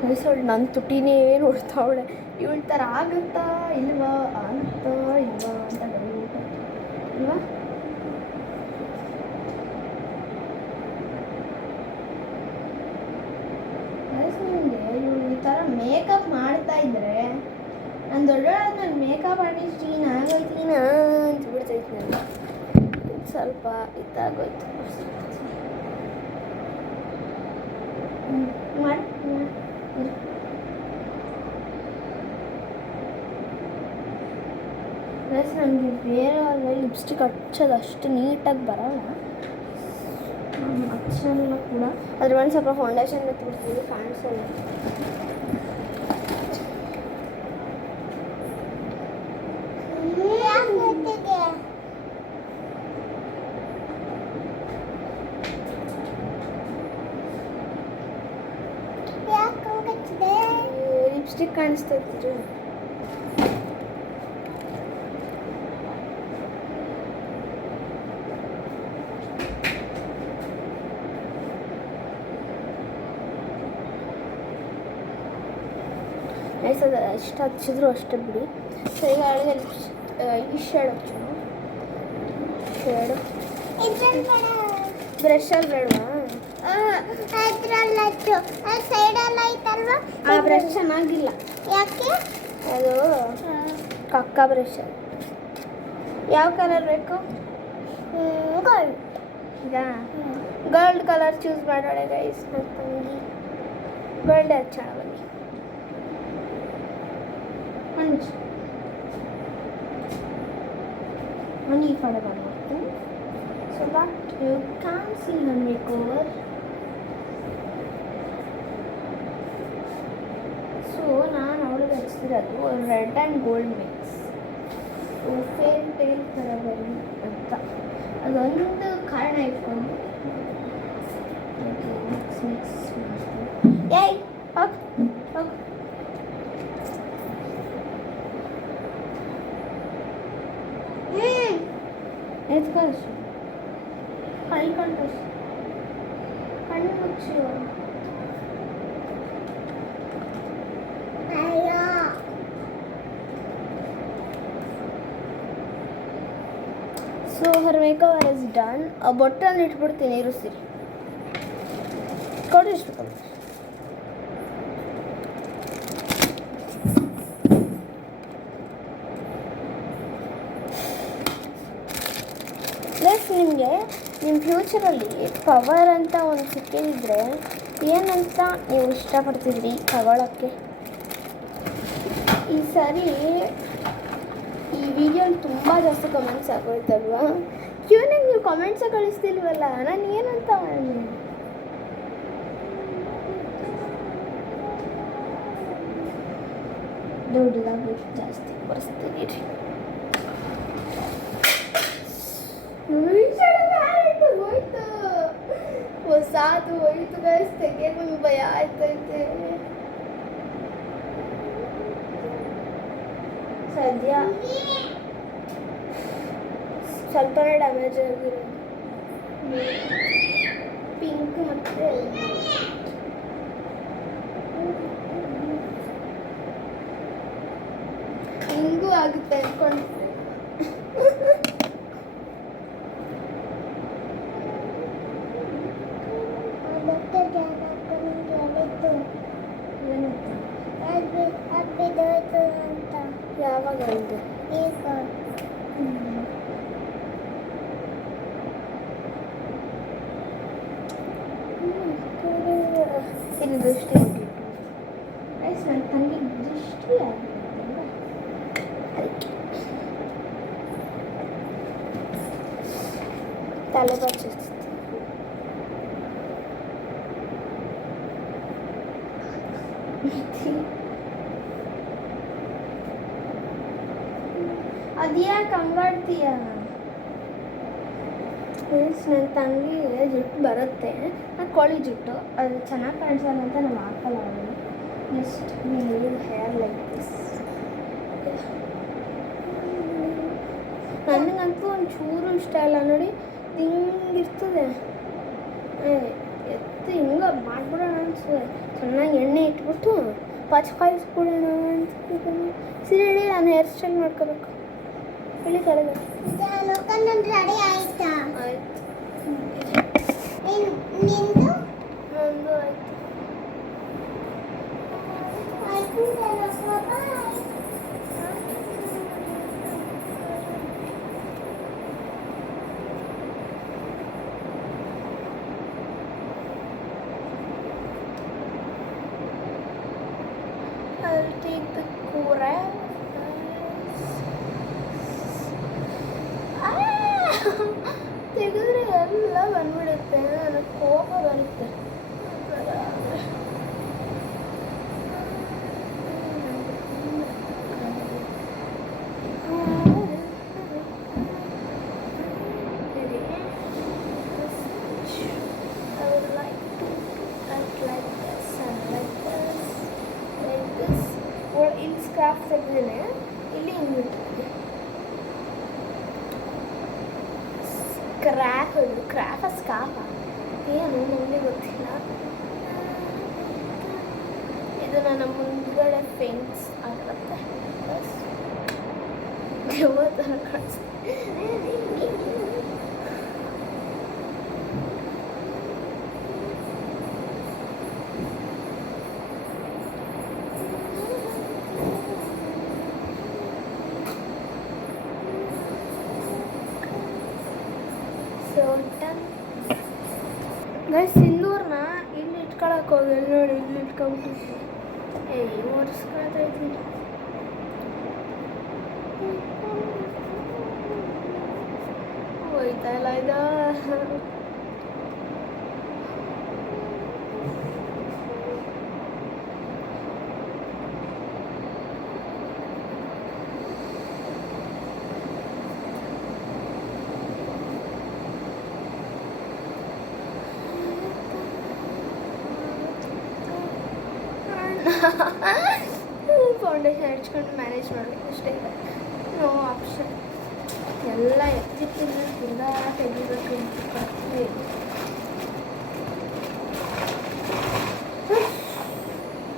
ವಯಸ್ಸೋಳು ನನ್ನ ತುಟಿನೇ ನೋಡ್ತಾವಳೆ. ಇವಳ ಥರ ಆಗುತ್ತಾ ಇಲ್ವಾ ಅಂತ ಡೌಟ್ ಅಲ್ವಾ? ನಿಮಗೆ ಇವಳು ಈ ಥರ ಮೇಕಪ್ ಮಾಡ್ತಾ ಇದ್ರೆ ನಾನು ದೊಡ್ಡವಳಾದ ನಾನು ಮೇಕಪ್ ಆರ್ಟಿಸ್ಟ್ ಆಗೋಯ್ತೀನ ಅಂತ ಬಿಡ್ತೈತಿ. ನನಗೆ ಸ್ವಲ್ಪ ಇದಾಗೋಯ್ತು. ಮಾಡಿ ನನಗೆ ಬೇರೆ ಲಿಪ್ಸ್ಟಿಕ್ ಹಚ್ಚೋದು ಅಷ್ಟು ನೀಟಾಗಿ ಬರೋಲ್ಲ, ಹಚ್ಚಲ್ಲ ಕೂಡ. ಅದ್ರ ಒಂದು ಸ್ವಲ್ಪ ಫೌಂಡೇಶನ್ ಎತ್ಬಿಡ್ತೀವಿ, ಕಾಣಿಸಲ್ಲ. ಲಿಪ್ಸ್ಟಿಕ್ ಕಾಣಿಸ್ತಾ ಇದ್ದೀರಿ. ಅದು ಎಷ್ಟು ಹಚ್ಚಿದ್ರು ಅಷ್ಟೇ ಬಿಡಿ. ಸೊ ಈಗ ಅಡುಗೆ ಈ ಶೇಡ್ ಹಚ್ಚು. ಶೇಡು ಬ್ರಷಲ್ಲಿ ಬೇಡವಾ? ಆ ಬ್ರಷ್ ಚೆನ್ನಾಗಿಲ್ಲ. ಯಾಕೆ? ಅದು ಕಕ್ಕ ಬ್ರಷ್. ಯಾವ ಕಲರ್ ಬೇಕು? ಗೋಲ್ಡ್. ಈಗ ಗೋಲ್ಡ್ ಕಲರ್ ಚೂಸ್ ಮಾಡೋಳೆ ಗೈಸ್. ನನ್ನ ತಂಗಿ ಗೋಲ್ಡ್ ಹಚ್ಚೋಣ ಬನ್ನಿ. ನಾನು ಈ ಕಡೆ ಬಂದ್ಬಿಡ್ತೀನಿ. So that you can see ನನ್ನ ಮೇಕೋವರ್. ಸೊ ನಾನು ಅವಳಿಗೆ ಹಚ್ತಿರೋದು red and gold mix. So fairy tale ಥರ ಬರಲಿ ಅಂತ ಅದೊಂದು ಕಾರಣ ಇಟ್ಕೊಂಡು ಮಿಕ್ಸ್ ಮಾಡ್ತೀನಿ. ಏಯ್ ಹೋಗ್ ಹೋಗ್. ಎತ್ಕಳ್ಸು, ಕೈ ಕಳ್ಸು, ಕಣ್ಣು ಮುಚ್ಚು. So her makeup is done. ಬೊಟ್ಟನ್ನು ಇಟ್ಬಿಡ್ತೀನಿ, ಇರಿಸ್ತೀರಿ ಕೊಡಿ ಇಷ್ಟು ಕೊಡಿ. ಪ್ಲಸ್ ನಿಮಗೆ ನಿಮ್ಮ ಫ್ಯೂಚರಲ್ಲಿ ಪವರ್ ಅಂತ ಒಂದು ಸಿಕ್ಕಿದ್ರೆ ಏನಂತ ನೀವು ಇಷ್ಟಪಡ್ತಿದ್ರಿ ತಗೊಳ್ಳೋಕ್ಕೆ? ಈ ಸಾರಿ ಈ ವಿಡಿಯೋಲಿ ತುಂಬ ಜಾಸ್ತಿ ಕಮೆಂಟ್ಸ್ ಆಗೋಯ್ತಲ್ವಾ? ಇವನಿಗೆ ನೀವು ಕಮೆಂಟ್ಸೇ ಕಳಿಸ್ತಿಲ್ವಲ್ಲ, ನಾನು ಏನಂತ ಮಾಡಲಿ? ದೊಡ್ಡದಾಗಿ ಜಾಸ್ತಿ ಬರ್ಸ್ತೀನಿ ರೀ. ಹೋಯ್ತು, ಹೊಸಾದು ಹೋಯ್ತು ಗೈಸ್, ತೆಗೆಯಲು ನಮ್ಗೆ ಭಯ ಆಯ್ತೈತೆ. ಸದ್ಯ ಸ್ವಲ್ಪನೇ ಡ್ಯಾಮೇಜ್ ಆಗಿರೋದು, ಪಿಂಕ್ ಮತ್ತೆ ಹಿಂಗೂ ಆಗುತ್ತೆ ಅನ್ಕೊಂಡ್ರೆ. ಯಾವಾಗ ಹೇಳಿದೆ? ಈಗ ಇದು ದೃಷ್ಟಿ ಆಗಿತ್ತು ಗೈಸ್, ನನ್ನ ತಂಗಿ ದೃಷ್ಟಿ ಆಗಿತ್ತು ಅದಕ್ಕೆ ತಲೆ ಬಚ್ಚಿಸ್ತು. ಅದ್ಯಾಕೆ ಹಂಗಾಡ್ತೀಯ? ನನ್ನ ತಂಗಿಗೆ ಜುಟ್ಟು ಬರುತ್ತೆ, ಅದು ಕೋಳಿ ಜುಟ್ಟು, ಅದು ಚೆನ್ನಾಗಿ ಕಾಣಿಸಲ್ಲ ಅಂತ ನಾವು ಹಾಕಲ್ಲ ಅವಳು. Just leave hair like this. ನನಗಂತೂ ಒಂಚೂರು ಇಷ್ಟ ಇಲ್ಲ ನೋಡಿ, ಹಿಂಗಿರ್ತದೆ. ಎತ್ತು ಹಿಂಗೆ ಮಾಡಿಬಿಡೋಣ ಅನ್ಸುತ್ತೆ. ಚೆನ್ನಾಗಿ ಎಣ್ಣೆ ಇಟ್ಬಿಟ್ಟು ಪಚ್ಕಾಯಿಸ್ಬಿಡೋಣ ಅನ್ಸ್ಬಿಟ್ಟು. ಸರಿ, ನಾನು ಹೇರ್ ಸ್ಟೈಲ್ ಮಾಡ್ಕೋಬೇಕು. ಹೇಳಿ ಕೆಳಗೆ. ರೆಡಿ ಆಯ್ತಾ? ಆಯ್ತು. ನಿಂದು ನಂದು ಆಯ್ತು. I'll take the correct. ತೆಗೆದ್ರೆ ಎಲ್ಲ ಬಂದ್ಬಿಡುತ್ತೆ, ನನಗೆ ಕೋಪ ಬರುತ್ತೆ. ಇಲ್ಲಿ ಸ್ಕ್ರಾಫ್ ತೆಗೆದ್ರೆ ಇಲ್ಲಿ ಹಿಂಗಿರ್ತದೆ. ಕ್ರ್ಯಾಫ್, ಅದು ಕ್ರಾಫ ಸ್ಕಾಫ ಏನು ನನಗೆ ಗೊತ್ತಿಲ್ಲ. ಇದು ನನ್ನ ಮುಂದ್ಗಡೆ ಫೆನ್ಸ್ ಆಗಿರುತ್ತೆ. ದೆವ್ವ ಥರ ಕಾಣಿಸುತ್ತೆ. ಗೈಸ್, ಸಿಂದೂರ್ನ ಇಲ್ಲಿ ಇಟ್ಕೊಳಕ್ಕೆ ಹೋಗಿ ನೋಡಿ, ಇಲ್ಲಿ ಇಟ್ಕೊಂಡ್ಬಿಟ್ಟು ಒರೆಸ್ಕೊಳ್ತಾ ಇದ್ದೀನಿ. ಹೋಯ್ತಾ ಇಲ್ಲ ಇದು. ಫೌಂಡೇಶನ್ ಹಚ್ಕೊಂಡು ಮ್ಯಾನೇಜ್ ಮಾಡಬೇಕು ಅಷ್ಟೇ, ನೋ ಆಪ್ಷನ್. ಎಲ್ಲ ಎತ್ತಿಟ್ಟಿಂದ ತೆಗಿಬೇಕು ಅಂತ.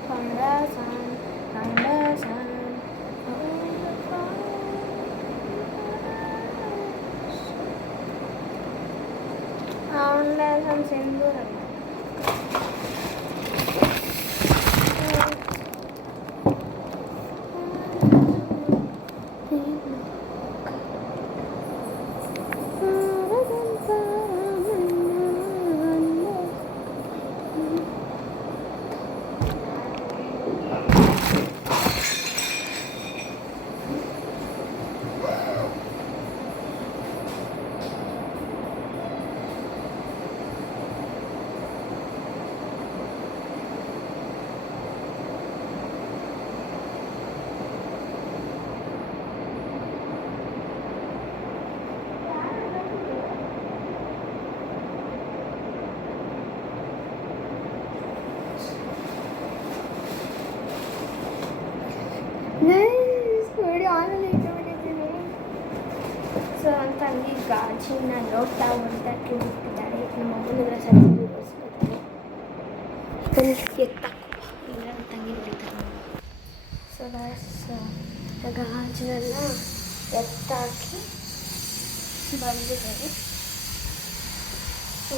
ಫೌಂಡೇಶನ್ ಸಿಂಧೂರ ಗಾಜಿನ ಲೋಟ ಹೊಡೆದಕ್ಕೆ ಬಿಟ್ಟಿದ್ದಾರೆ. ನಮ್ಮ ಅಮ್ಮನಿದ್ರೆ ಸರಿ ಬರ್ಸ್ಕೊತಾರೆ. ಎತ್ತಾಕುವ ಇಲ್ಲ ನನ್ನ ತಂಗಿ ಬಿಡ್ತಾರೆ. ಸೊ ಗಾಜನೆಲ್ಲ ಎತ್ತಾಕಿ ಬಂದಿದ್ದಾರೆ. ಸೊ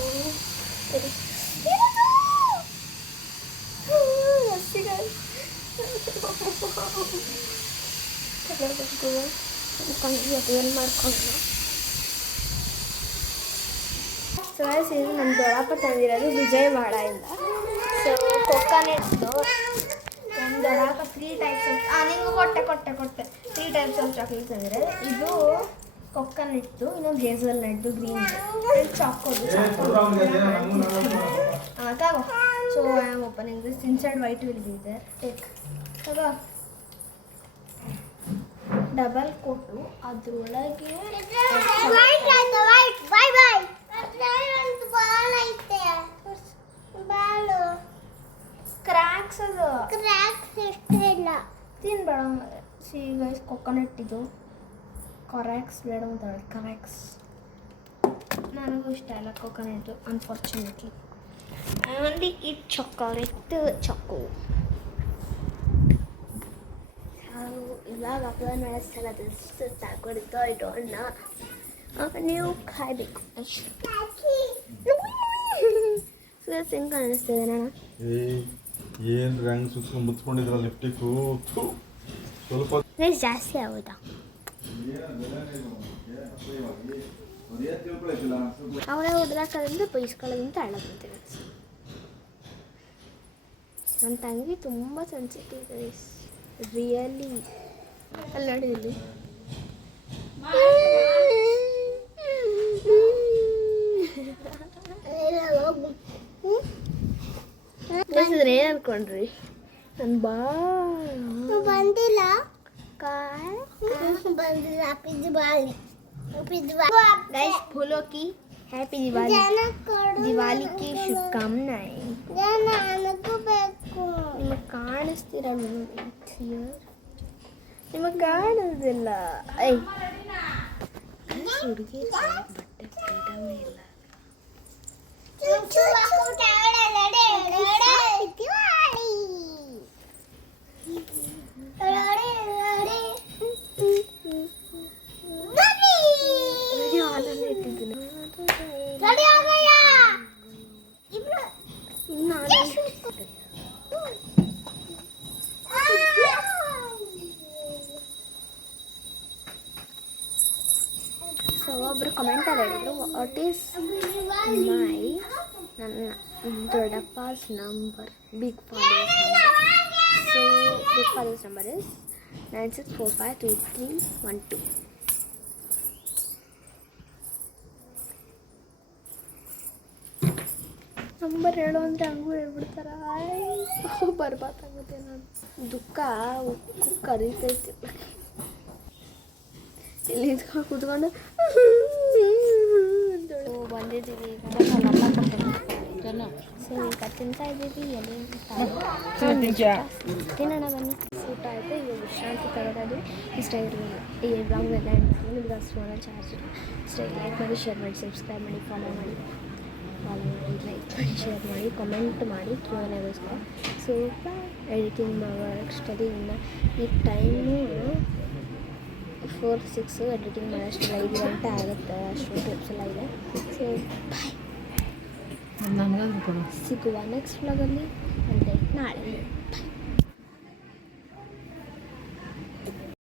ತಂಗಿ ಅದೇನು ಮಾಡ್ಕೊಂಡ್ರು. ಸೊ ಇದು ನಮ್ಮ ದೊಡ್ಡಪ್ಪ ತಂದಿರೋದು ವಿಜಯವಾಡದಿಂದ. ಸೊ ಕೊಕೊನೆಟ್ದು ನಮ್ಮ ದೊಡ್ಡಪ್ಪ 3 ಟೈಪ್ಸ್ ಆಫ್ ನಿಂಗೂ ಕೊಟ್ಟೆ 3 ಟೈಪ್ಸ್ ಆಫ್ ಚಾಕ್ಲೇಟ್ಸ್ ತಂದಿರೋದು. ಇದು ಕೊಕೊನೆಟ್ದು, ಇನ್ನೊಂದು ಹೇಸಲ್ ನಟ್ದು ಗ್ರೀನ್ ಚಾಕೋದು ತಗೋ. So I am opening this. Inside white will be there. Take ತಗೋ. ಡಬಲ್ ಕೋಟು ಅದರೊಳಗೆ ಕ್ರ್ಯಾಕ್ಸ್ ಅದು ತಿನ್ಬೇಡ. ಸಿ ಗೈಸ್ ಕೊಕೊನಟ್ ಇದು ಕೊರ್ಯಾಕ್ಸ್ ಬೇಡ ಅಂತಾಳೆ. ಕರ್ಯಾಕ್ಸ್ ನನಗೂ ಇಷ್ಟ ಇಲ್ಲ coconut unfortunately. I only eat chocolate choco. ಇವಾಗ ಅಪ್ಲೋಡ್ ನಡೆಸ್ತಲ್ಲ ಅದಷ್ಟು ತಗೊಳ್ತೋ ಇಡೋಣ. ನೀವು ಕಾಯಬೇಕು ಅಷ್ಟು. ಹೆಂಗೆ ಕಾಣಿಸ್ತದೆ ನಾನು ಏನು ರ್ಯಾಂಕ್ ಸುತ್ಕೊಂಡು ಮುಚ್ಕೊಂಡಿದ್ರ ಲಿಫ್ಟಿಕ್ಕು ಸ್ವಲ್ಪ ಜಾಸ್ತಿ ಆಗೋದಾ? ಅವಳೇ ಹೊಡೆದಾಕೋದ್ರಿಂದ ಬೈಸ್ಕೊಳ್ಳೋದಂತ ಹೇಳೋದಂತೆ. ನನ್ನ ತಂಗಿ ತುಂಬ ಸೆನ್ಸಿಟಿವ್ ಗೈಸ್, ರಿಯಲಿ. ಅಲ್ಲಿ ನೋಡಿ ಇಲ್ಲಿ ಏನು ಅನ್ಕೊಂಡ್ರಿ? ನನ್ನ ಬಂದಿಲ್ಲ गाइस फूलों की हैप्पी दिवाली, दिवाली की शुभकामनाएं. ನಿಮಗೆ ಕಾಣಿಸ್ತಿರಲ್ಲ, ನಿಮಗೆ ಕಾಣಿಸ್ತಿಲ್ಲ. ಐ ಹುಡುಗಿ ಬಟ್ಟೆ ಫ್ರೀಡಮ್ ಇಲ್ಲ. ಸೊ ಒಬ್ಬರು ಕಮೆಂಟಲ್ಲಿ ಹೇಳಿದರು, ವಾಟ್ ಈಸ್ ಮೈ ನನ್ನ ದೊಡ್ಡಪ್ಪ's number, big father's number. So big father's number is 96452312. ನಂಬರ್ ಹೇಳು ಅಂದರೆ ಹಂಗೂ ಹೇಳ್ಬಿಡ್ತಾರ. ಬರ್ಬಾತಾಗುತ್ತೆ. ನಾನು ದುಃಖ ಉಕ್ಕು ಕರೀತೈತಿ. ಇಲ್ಲಿ ಕೂತ್ಕೊಂಡು ಬಂದಿದ್ದೀವಿ. ಸೊ ಈಗ ತಿಂತಾ ಇದ್ದೀವಿ. ಎಲ್ಲಿ ತಿನ್ನೋಣ ಬನ್ನಿ. ಊಟ ಆಯಿತು, ಈಗ ವಿಶ್ರಾಂತಿ ತಗೊಳ್ಳೋದು. ಇಷ್ಟ ಇರಲಿಲ್ಲ ಈ ಬ್ಲಾಗ್ ಎಲ್ಲ ನಿಮ್ಗೆ ಅಷ್ಟು ಚಾರ್ಜ್ ಇಷ್ಟ. ಲೈಕ್ ಮಾಡಿ, ಶೇರ್ ಮಾಡಿ, ಸಬ್ಸ್ಕ್ರೈಬ್ ಮಾಡಿ, ಫಾಲೋ ಮಾಡಿ, ಲೈಕ್ ಮಾಡಿ, ಶೇರ್ ಮಾಡಿ, ಕಮೆಂಟ್ ಮಾಡಿ, Q&Aಗೋಸ್ಕರ. ಸೊ ಎಡಿಟಿಂಗ್ ಮಾಡೋಷ್ಟಲ್ಲಿ ಇನ್ನು ಈ ಟೈಮು 4-6 ಎಡಿಟಿಂಗ್ ಮಾಡೋಷ್ಟೆಲ್ಲ 5 ಗಂಟೆ ಆಗುತ್ತೆ. ಅಷ್ಟು ಟಿಪ್ಸ್ ಎಲ್ಲ ಇದೆ. ಸೊ ಬಾಯ್, ಸಿಗುವ ನೆಕ್ಸ್ಟ್ ವ್ಲಾಗಲ್ಲಿ. ಅಂದರೆ ನಾಳೆ. ಬಾಯ್.